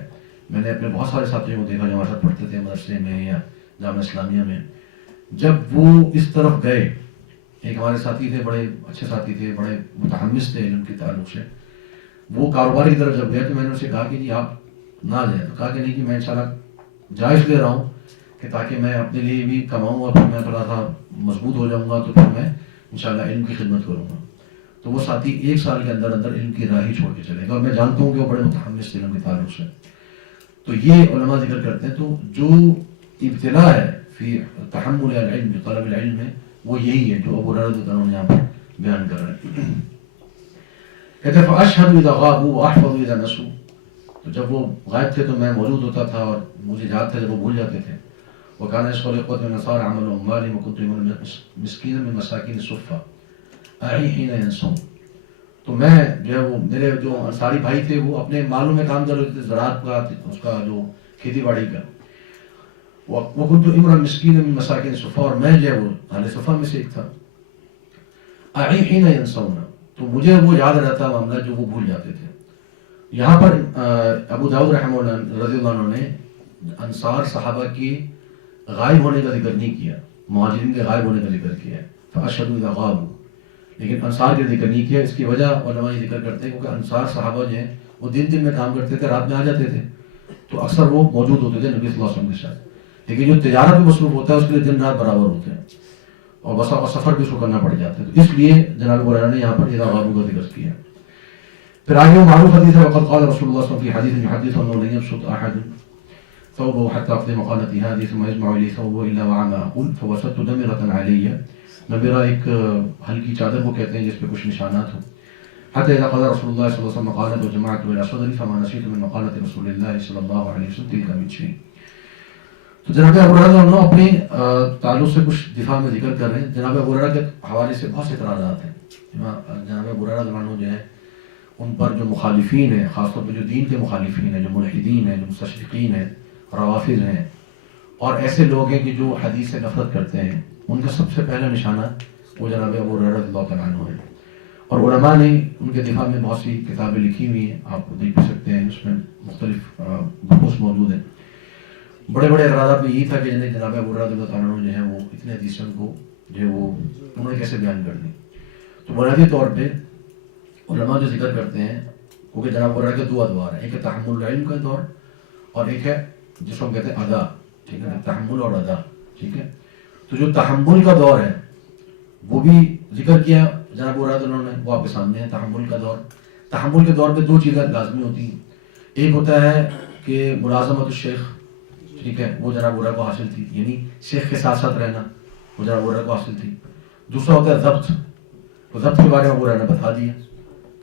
میں نے اپنے بہت سارے ساتھیوں کو دیکھا جو ہمارے ساتھ پڑھتے تھے مدرسے میں یا جامعہ اسلامیہ میں, جب وہ اس طرف گئے, ایک ہمارے ساتھی تھے, بڑے اچھے ساتھی تھے, بڑے متحمس تھے علم کے تعلق سے, وہ کاروبار کی طرف جب گئے تو میں نے ان سے کہا کہ جی آپ نہ جائیں. تو کہا کہ نہیں جی میں انشاءاللہ جائز لے رہا ہوں کہ تاکہ میں اپنے لیے بھی کماؤں اور پھر میں تھوڑا سا مضبوط ہو جاؤں گا تو پھر میں انشاءاللہ علم کی خدمت کروں گا. تو وہ ساتھی 1 سال کے اندر اندر علم کی راہ ہی چھوڑ کے چلے گا, اور میں جانتا ہوں کہ وہ بڑے متحمس تھے علم کے تعلق سے. تو یہ علماء ذکر کرتے ہیں. تو جو ابتلاء ہے فی تحمل العلم, طلب العلم میں, وہ یہی ہے جو ابو ہریرہ رضی اللہ عنہ یہاں پر بیان کر رہے ہیں. کہتے ہیں فَأَشْهَدُ إِذَا غَابُوا وَأَحْفَظُ إِذَا نَسُوا. تو جب وہ غائب تھے تو میں موجود ہوتا تھا اور مجھے یاد تھا جب وہ بھول جاتے تھے. وَكَانَ يَسْخَرُ إِخْوَةُ النَّصَارَى عَمَلُ أُمَّالِهِمْ وَكُنْتُ مِسْكِينًا مِنْ مَسَاكِينِ الصُّفَّةِ أَعِي حِينَ يَنْسَوْنَ. تو میں جو ہے وہ میرے جو انصاری بھائی تھے وہ اپنے مالوں میں کام کر رہے تھے, زراعت کا, اس کا جو کھیتی باڑی کا. وَكُنْتُ إِمْرًا مِسْكِينًا مِنْ مَسَاكِينِ الصُّفَّةِ, اور میں جو ہے وہ اہل صفہ میں سے ایک تھا. أَعِي حِينَ يَنْسَوْنَ, تو مجھے وہ یاد رہتا معاملہ جو وہ بھول جاتے تھے. یہاں پر ابو داؤد رحمہ اللہ رضی اللہ عنہ نے انصار صحابہ کی غائب ہونے کا ذکر نہیں کیا, مہاجرین کے غائب ہونے کا ذکر کیا ہے فَأَشْهَدُ إِذَا غَابُوا, لیکن انصار کا ذکر نہیں کیا. اس کی وجہ علماء یہ ذکر کرتے ہیں کیونکہ انصار صحابہ جو ہیں وہ دن میں کام کرتے تھے, رات میں آ جاتے تھے, تو اکثر وہ موجود ہوتے تھے نبی صلی اللہ علیہ وسلم کے ساتھ. لیکن جو تجارت میں مصروف ہوتا ہے اس کے لیے دن رات برابر ہوتے ہیں, اور بس سفر بھی اس کو کرنا پڑ جاتا ہے. تو اس لیے جناب ابو ہریرہ نے یہاں پر اذا غابوا کا ذکر کیا. پھر آگے وہ معروف حدیث ہے وقد قال رسول اللہ صلی اللہ علیہ وسلم فی حدیث یحدث انه لن يبسط احد ثوبه حتى اقضي مقالتي هذه ثم يجمع لي ثوبه الا وعما اقول فوسدت دمرة علي. نمرہ ایک ہلکی چادر کو کہتے ہیں جس پہ کچھ نشانات ہوں. حتى اذا قضى رسول الله صلی اللہ علیہ وسلم مقالته وجمعت الى صدري فما نسيت من مقالة رسول الله صلی اللہ علیہ وسلم تلك من شيء. تو جناب ابو ہریرہ اپنے تعلق سے کچھ دفاع میں ذکر کر رہے ہیں. جناب ابو ہریرہ کے حوالے سے بہت سے اعتراضات ہیں. جناب ابو ہریرہ جو ہے ان پر جو مخالفین ہیں, خاص طور پہ جو دین کے مخالفین ہیں, جو ملحدین ہیں, جو مستشرقین ہیں, روافض ہیں, اور ایسے لوگ ہیں کہ جو حدیث سے نفرت کرتے ہیں, ان کا سب سے پہلا نشانہ وہ جناب ابو ہریرہ رضی اللہ تعالیٰ عنہ ہے. اور علماء نے ان کے دفاع میں بہت سی کتابیں لکھی ہوئی ہیں, آپ دیکھ سکتے ہیں, اس میں مختلف بحوث موجود ہیں. بڑے بڑے اعتراضات میں یہی تھا کہ جناب ابو ہریرہ رضی اللہ تعالیٰ عنہ جو ہے وہ اتنے حدیثوں کو جو ہے وہ انہوں نے کیسے بیان کر دی. تو بنیادی طور پہ علماء جو ذکر کرتے ہیں کیونکہ جناب ابو ہریرہ کے 2 ادوار ہیں, ایک ہے تحمل العلم کا دور اور ایک ہے جس کو ہم کہتے ہیں ادا. ٹھیک ہے, تحمل اور ادا. ٹھیک ہے, تو جو تحمل کا دور ہے وہ بھی ذکر کیا جناب ابو ہریرہ انہوں نے, وہ آپ کے سامنے ہے. تحمل کا دور, تحمل کے دور پہ 2 چیزیں لازمی ہوتی ہیں. ایک ہوتا ہے کہ ملازمت الشیخ, ٹھیک ہے, وہ جناب ابو ہریرہ کو حاصل تھی, یعنی شیخ کے ساتھ ساتھ رہنا, وہ جناب ابو ہریرہ کو حاصل تھی. دوسرا ہوتا ہے ضبط. تو ضبط کے بارے میں ابو ہریرہ نے بتا دیا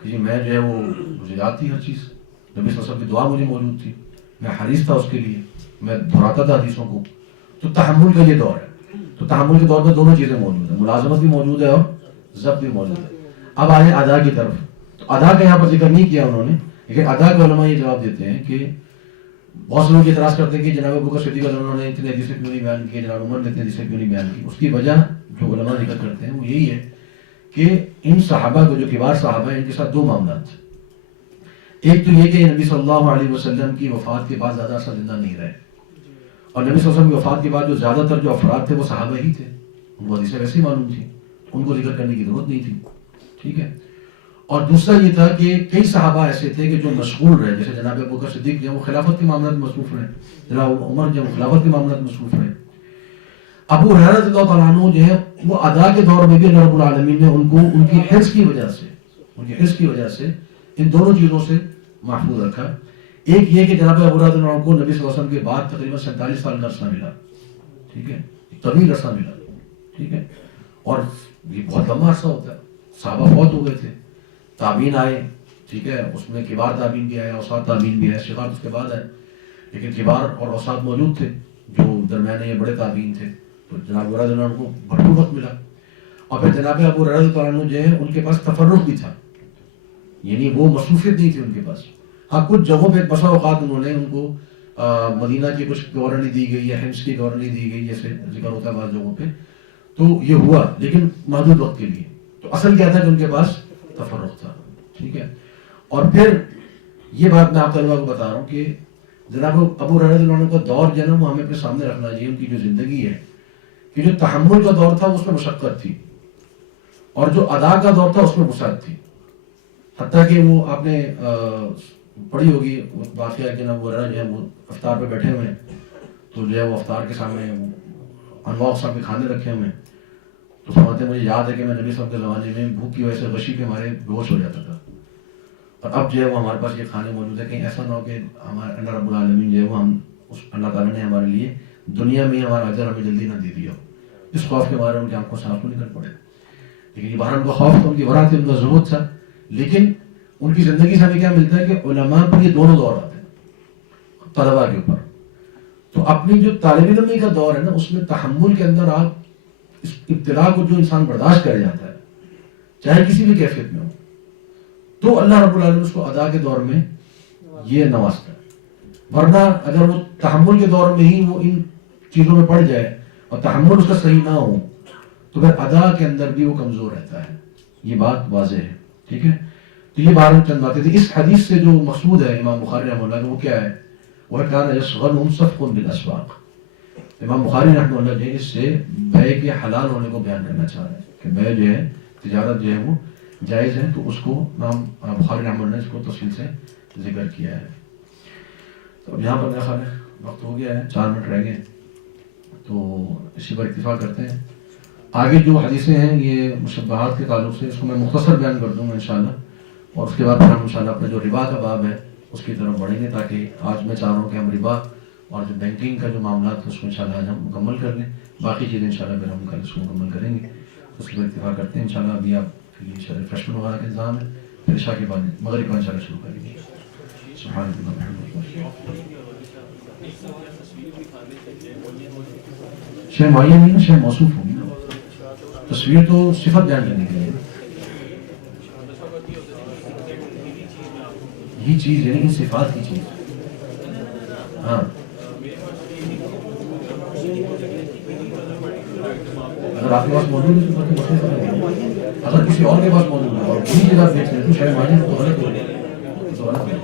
کہ جی میں جو ہے وہ مجھے یاد تھی ہر چیز, نبی صلی اللہ علیہ وسلم کی دعا مجھے موجود تھی, میں حریص تھا اس کے لیے, میں دہراتا تھا حدیثوں کو. تو تحمل کا یہ دور ہے. تو تحمل کے دور میں دونوں چیزیں موجود ہیں, ملازمت بھی موجود ہے اور ضبط بھی موجود ہے. اب آئے ادا کی طرف. تو ادا کا یہاں پر ذکر نہیں کیا انہوں نے, لیکن ادا کے علماء یہ جواب دیتے ہیں کہ بہت سے لوگ اعتراض کرتے ہیں کہ جناب ابو بکر صدیق انہوں نے اتنے حدیثیں کیوں نہیں بیان کی, جناب عمر نے اتنے حدیثیں کیوں نہیں بیان کی. اس کی وجہ جو علماء ذکر کرتے ہیں وہ یہی ہے کہ ان صحابہ کو, جو کبار صحابہ ہیں, ان کے ساتھ 2 معاملات ہیں. ایک تو یہ کہ نبی صلی اللہ علیہ وسلم کی وفات کے بعد زیادہ عرصہ زندہ نہیں رہے, اور نبی صلی اللہ علیہ وسلم کی وفات کے بعد جو زیادہ تر جو افراد تھے وہ صحابہ ہی تھے, ان کو حدیثیں ویسے ہی معلوم تھی, ان کو ذکر کرنے کی ضرورت نہیں تھی. ٹھیک ہے. اور دوسرا یہ تھا کہ کئی صحابہ ایسے تھے کہ جو مشغول رہے, جیسے جناب ابو بکر صدیق جو وہ خلافت کے معاملات میں مصروف رہے, جناب عمر جو خلافت کے معاملات میں مصروف رہے. ابو ہریرہ رضی اللہ تعالیٰ عنہ جو ہے وہ ادا کے دور میں بھی اللہ رب العالمین نے ان کو ان کی حرص کی وجہ سے ان دونوں چیزوں سے محفوظ رکھا. ایک یہ کہ جناب ابو ہریرہ عنہ کو نبی صلی اللہ علیہ وسلم کے بعد تقریباً 47 سال کا عرصہ ملا. ٹھیک ہے, طویل عرصہ ملا. ٹھیک ہے, اور یہ بہت لمبا عرصہ ہوتا ہے. صحابہ فوت ہو گئے تھے, تابعین آئے, ٹھیک ہے, اس میں کبار تابعین بھی آئے, اوساط تابعین بھی آئے, صغار اس کے بعد آئے, لیکن کبار اور اوساط موجود تھے جو درمیانے یہ بڑے تابعین تھے. تو جناب ابو ہریرہ کو بھرپور وقت ملا. اور پھر جناب ابو ہریرہ جو ہے ان کے پاس تفرغ بھی تھا, یعنی وہ مصروفیت نہیں تھی ان کے پاس. ہاں کچھ جگہوں پہ بسا اوقات انہوں نے ان کو مدینہ کی کچھ گورنری دی گئی یا حمص کی گورنری دی گئی, جیسے ذکر ہوتا ہے بعض جگہوں پہ, تو یہ ہوا, لیکن محدود وقت کے لیے. تو اصل کیا تھا کہ ان کے پاس تفرغ تھا. ٹھیک ہے. اور پھر یہ بات میں آپ طلبا کو بتا رہا ہوں کہ جناب ابو ہریرہ رضی اللہ عنہ کا دور جو ہے وہ ہمیں اپنے سامنے رکھنا چاہیے. ان کی جو زندگی ہے کہ جو تحمل کا دور تھا اس میں مشقت تھی, اور جو ادا کا دور تھا اس میں وسعت تھی. حتیٰ کہ وہ آپ نے پڑھی ہوگی واقعہ کہ ابو ہریرہ جو ہے وہ افطار پہ بیٹھے ہوئے ہیں, تو جو ہے وہ افطار کے سامنے انواع اقسام کے کھانے رکھے ہوئے ہیں. تو فرماتے ہیں مجھے یاد ہے کہ میں نبی صاحب کے زمانے میں بھوک کی وجہ سے غشی کے مارے بے ہوش ہو جاتا تھا, اور اب جو ہے وہ ہمارے پاس یہ کھانے موجود ہے. کہیں ایسا نہ ہو کہ ہمارے اللہ رب العالمین جو ہے وہ ہم اللہ تعالیٰ نے ہمارے لیے دنیا میں ہمارا اجر ہمیں جلدی نہ دے دیا ہو, اس خوف کے بارے میں ان کی آنکھوں سے آنسو نکل پڑے. لیکن یہ بہرحال ان کا خوف تھا, ان کی ورا تھی, ان کا ضرورت تھا. لیکن ان کی زندگی سے ہمیں کیا ملتا ہے کہ علماء پر یہ دونوں دور آتے ہیں طلباء کے اوپر. تو اپنی جو طالب علمی کا دور ہے نا, اس میں تحمل کے اندر آپ اس ابتلا کو جو انسان برداشت کر جاتا ہے چاہے کسی بھی کیفیت میں ہو, تو اللہ رب العالمین اس کو ادا کے دور میں یہ نوازتا ہے. ورنہ اگر وہ تحمل کے دور میں ہی وہ ان چیزوں میں پڑ جائے اور تحمل اس کا صحیح نہ ہو تو پھر ادا کے اندر بھی وہ کمزور رہتا ہے. یہ بات واضح ہے, ٹھیک ہے. تو یہ بارے میں چند باتیں تھیں. اس حدیث سے جو مقصود ہے امام بخاری رحمہ اللہ کا وہ کیا ہے, وہ کان یشغلہم صفق بالاسواق. امام بخاری رحمہ اللہ جو ہے اس سے بیع کے حلال ہونے کو بیان کرنا چاہ رہے ہیں کہ بیع جو ہے, تجارت جو ہے وہ جائز ہے. تو اس کو امام بخاری رحمہ اللہ نے اس کو تفصیل سے ذکر کیا ہے. تو اب یہاں پر میرا خیال ہے وقت ہو گیا ہے, 4 منٹ رہ گئے, تو اسی پر اتفاق کرتے ہیں. آگے جو حدیثیں ہیں یہ مشبہات کے تعلق سے, اس کو میں مختصر بیان کر دوں گا انشاءاللہ, اور اس کے بعد پھر ہم انشاءاللہ اپنے جو ربا کا باب ہے اس کی طرف بڑھیں گے, تاکہ آج میں چاہ رہا ہوں کہ ہم ربا اور جو بینکنگ کا جو معاملات ہے اس کو انشاءاللہ آج ہم مکمل کر لیں. باقی چیزیں انشاءاللہ پھر ہم کل اس کو مکمل کریں گے. اس کے بعد اتفاق کرتے ہیں انشاءاللہ. ابھی آپ کے لیے انشاءاللہ ریفریشمنٹ وغیرہ کا انتظام ہے, پھر عشاء کے بعد مغرب کا انشاءاللہ شروع کریں گے. سبحان اللہ. شے معین نہیں نا, شے موصوف ہوگی نا. تصویر تو صفت بیان کرنے کے لیے, یہ چیز یعنی ان صفات کی چیز. ہاں اگر آپ کے پاس موجود ہے تو باقی مسئلہ نہیں ہے. اگر کسی اور کے پاس موجود ہے اور وہی جگہ دیکھ رہے ہیں تو شاید معین تو غلط ہو گیا, تو غلط ہے.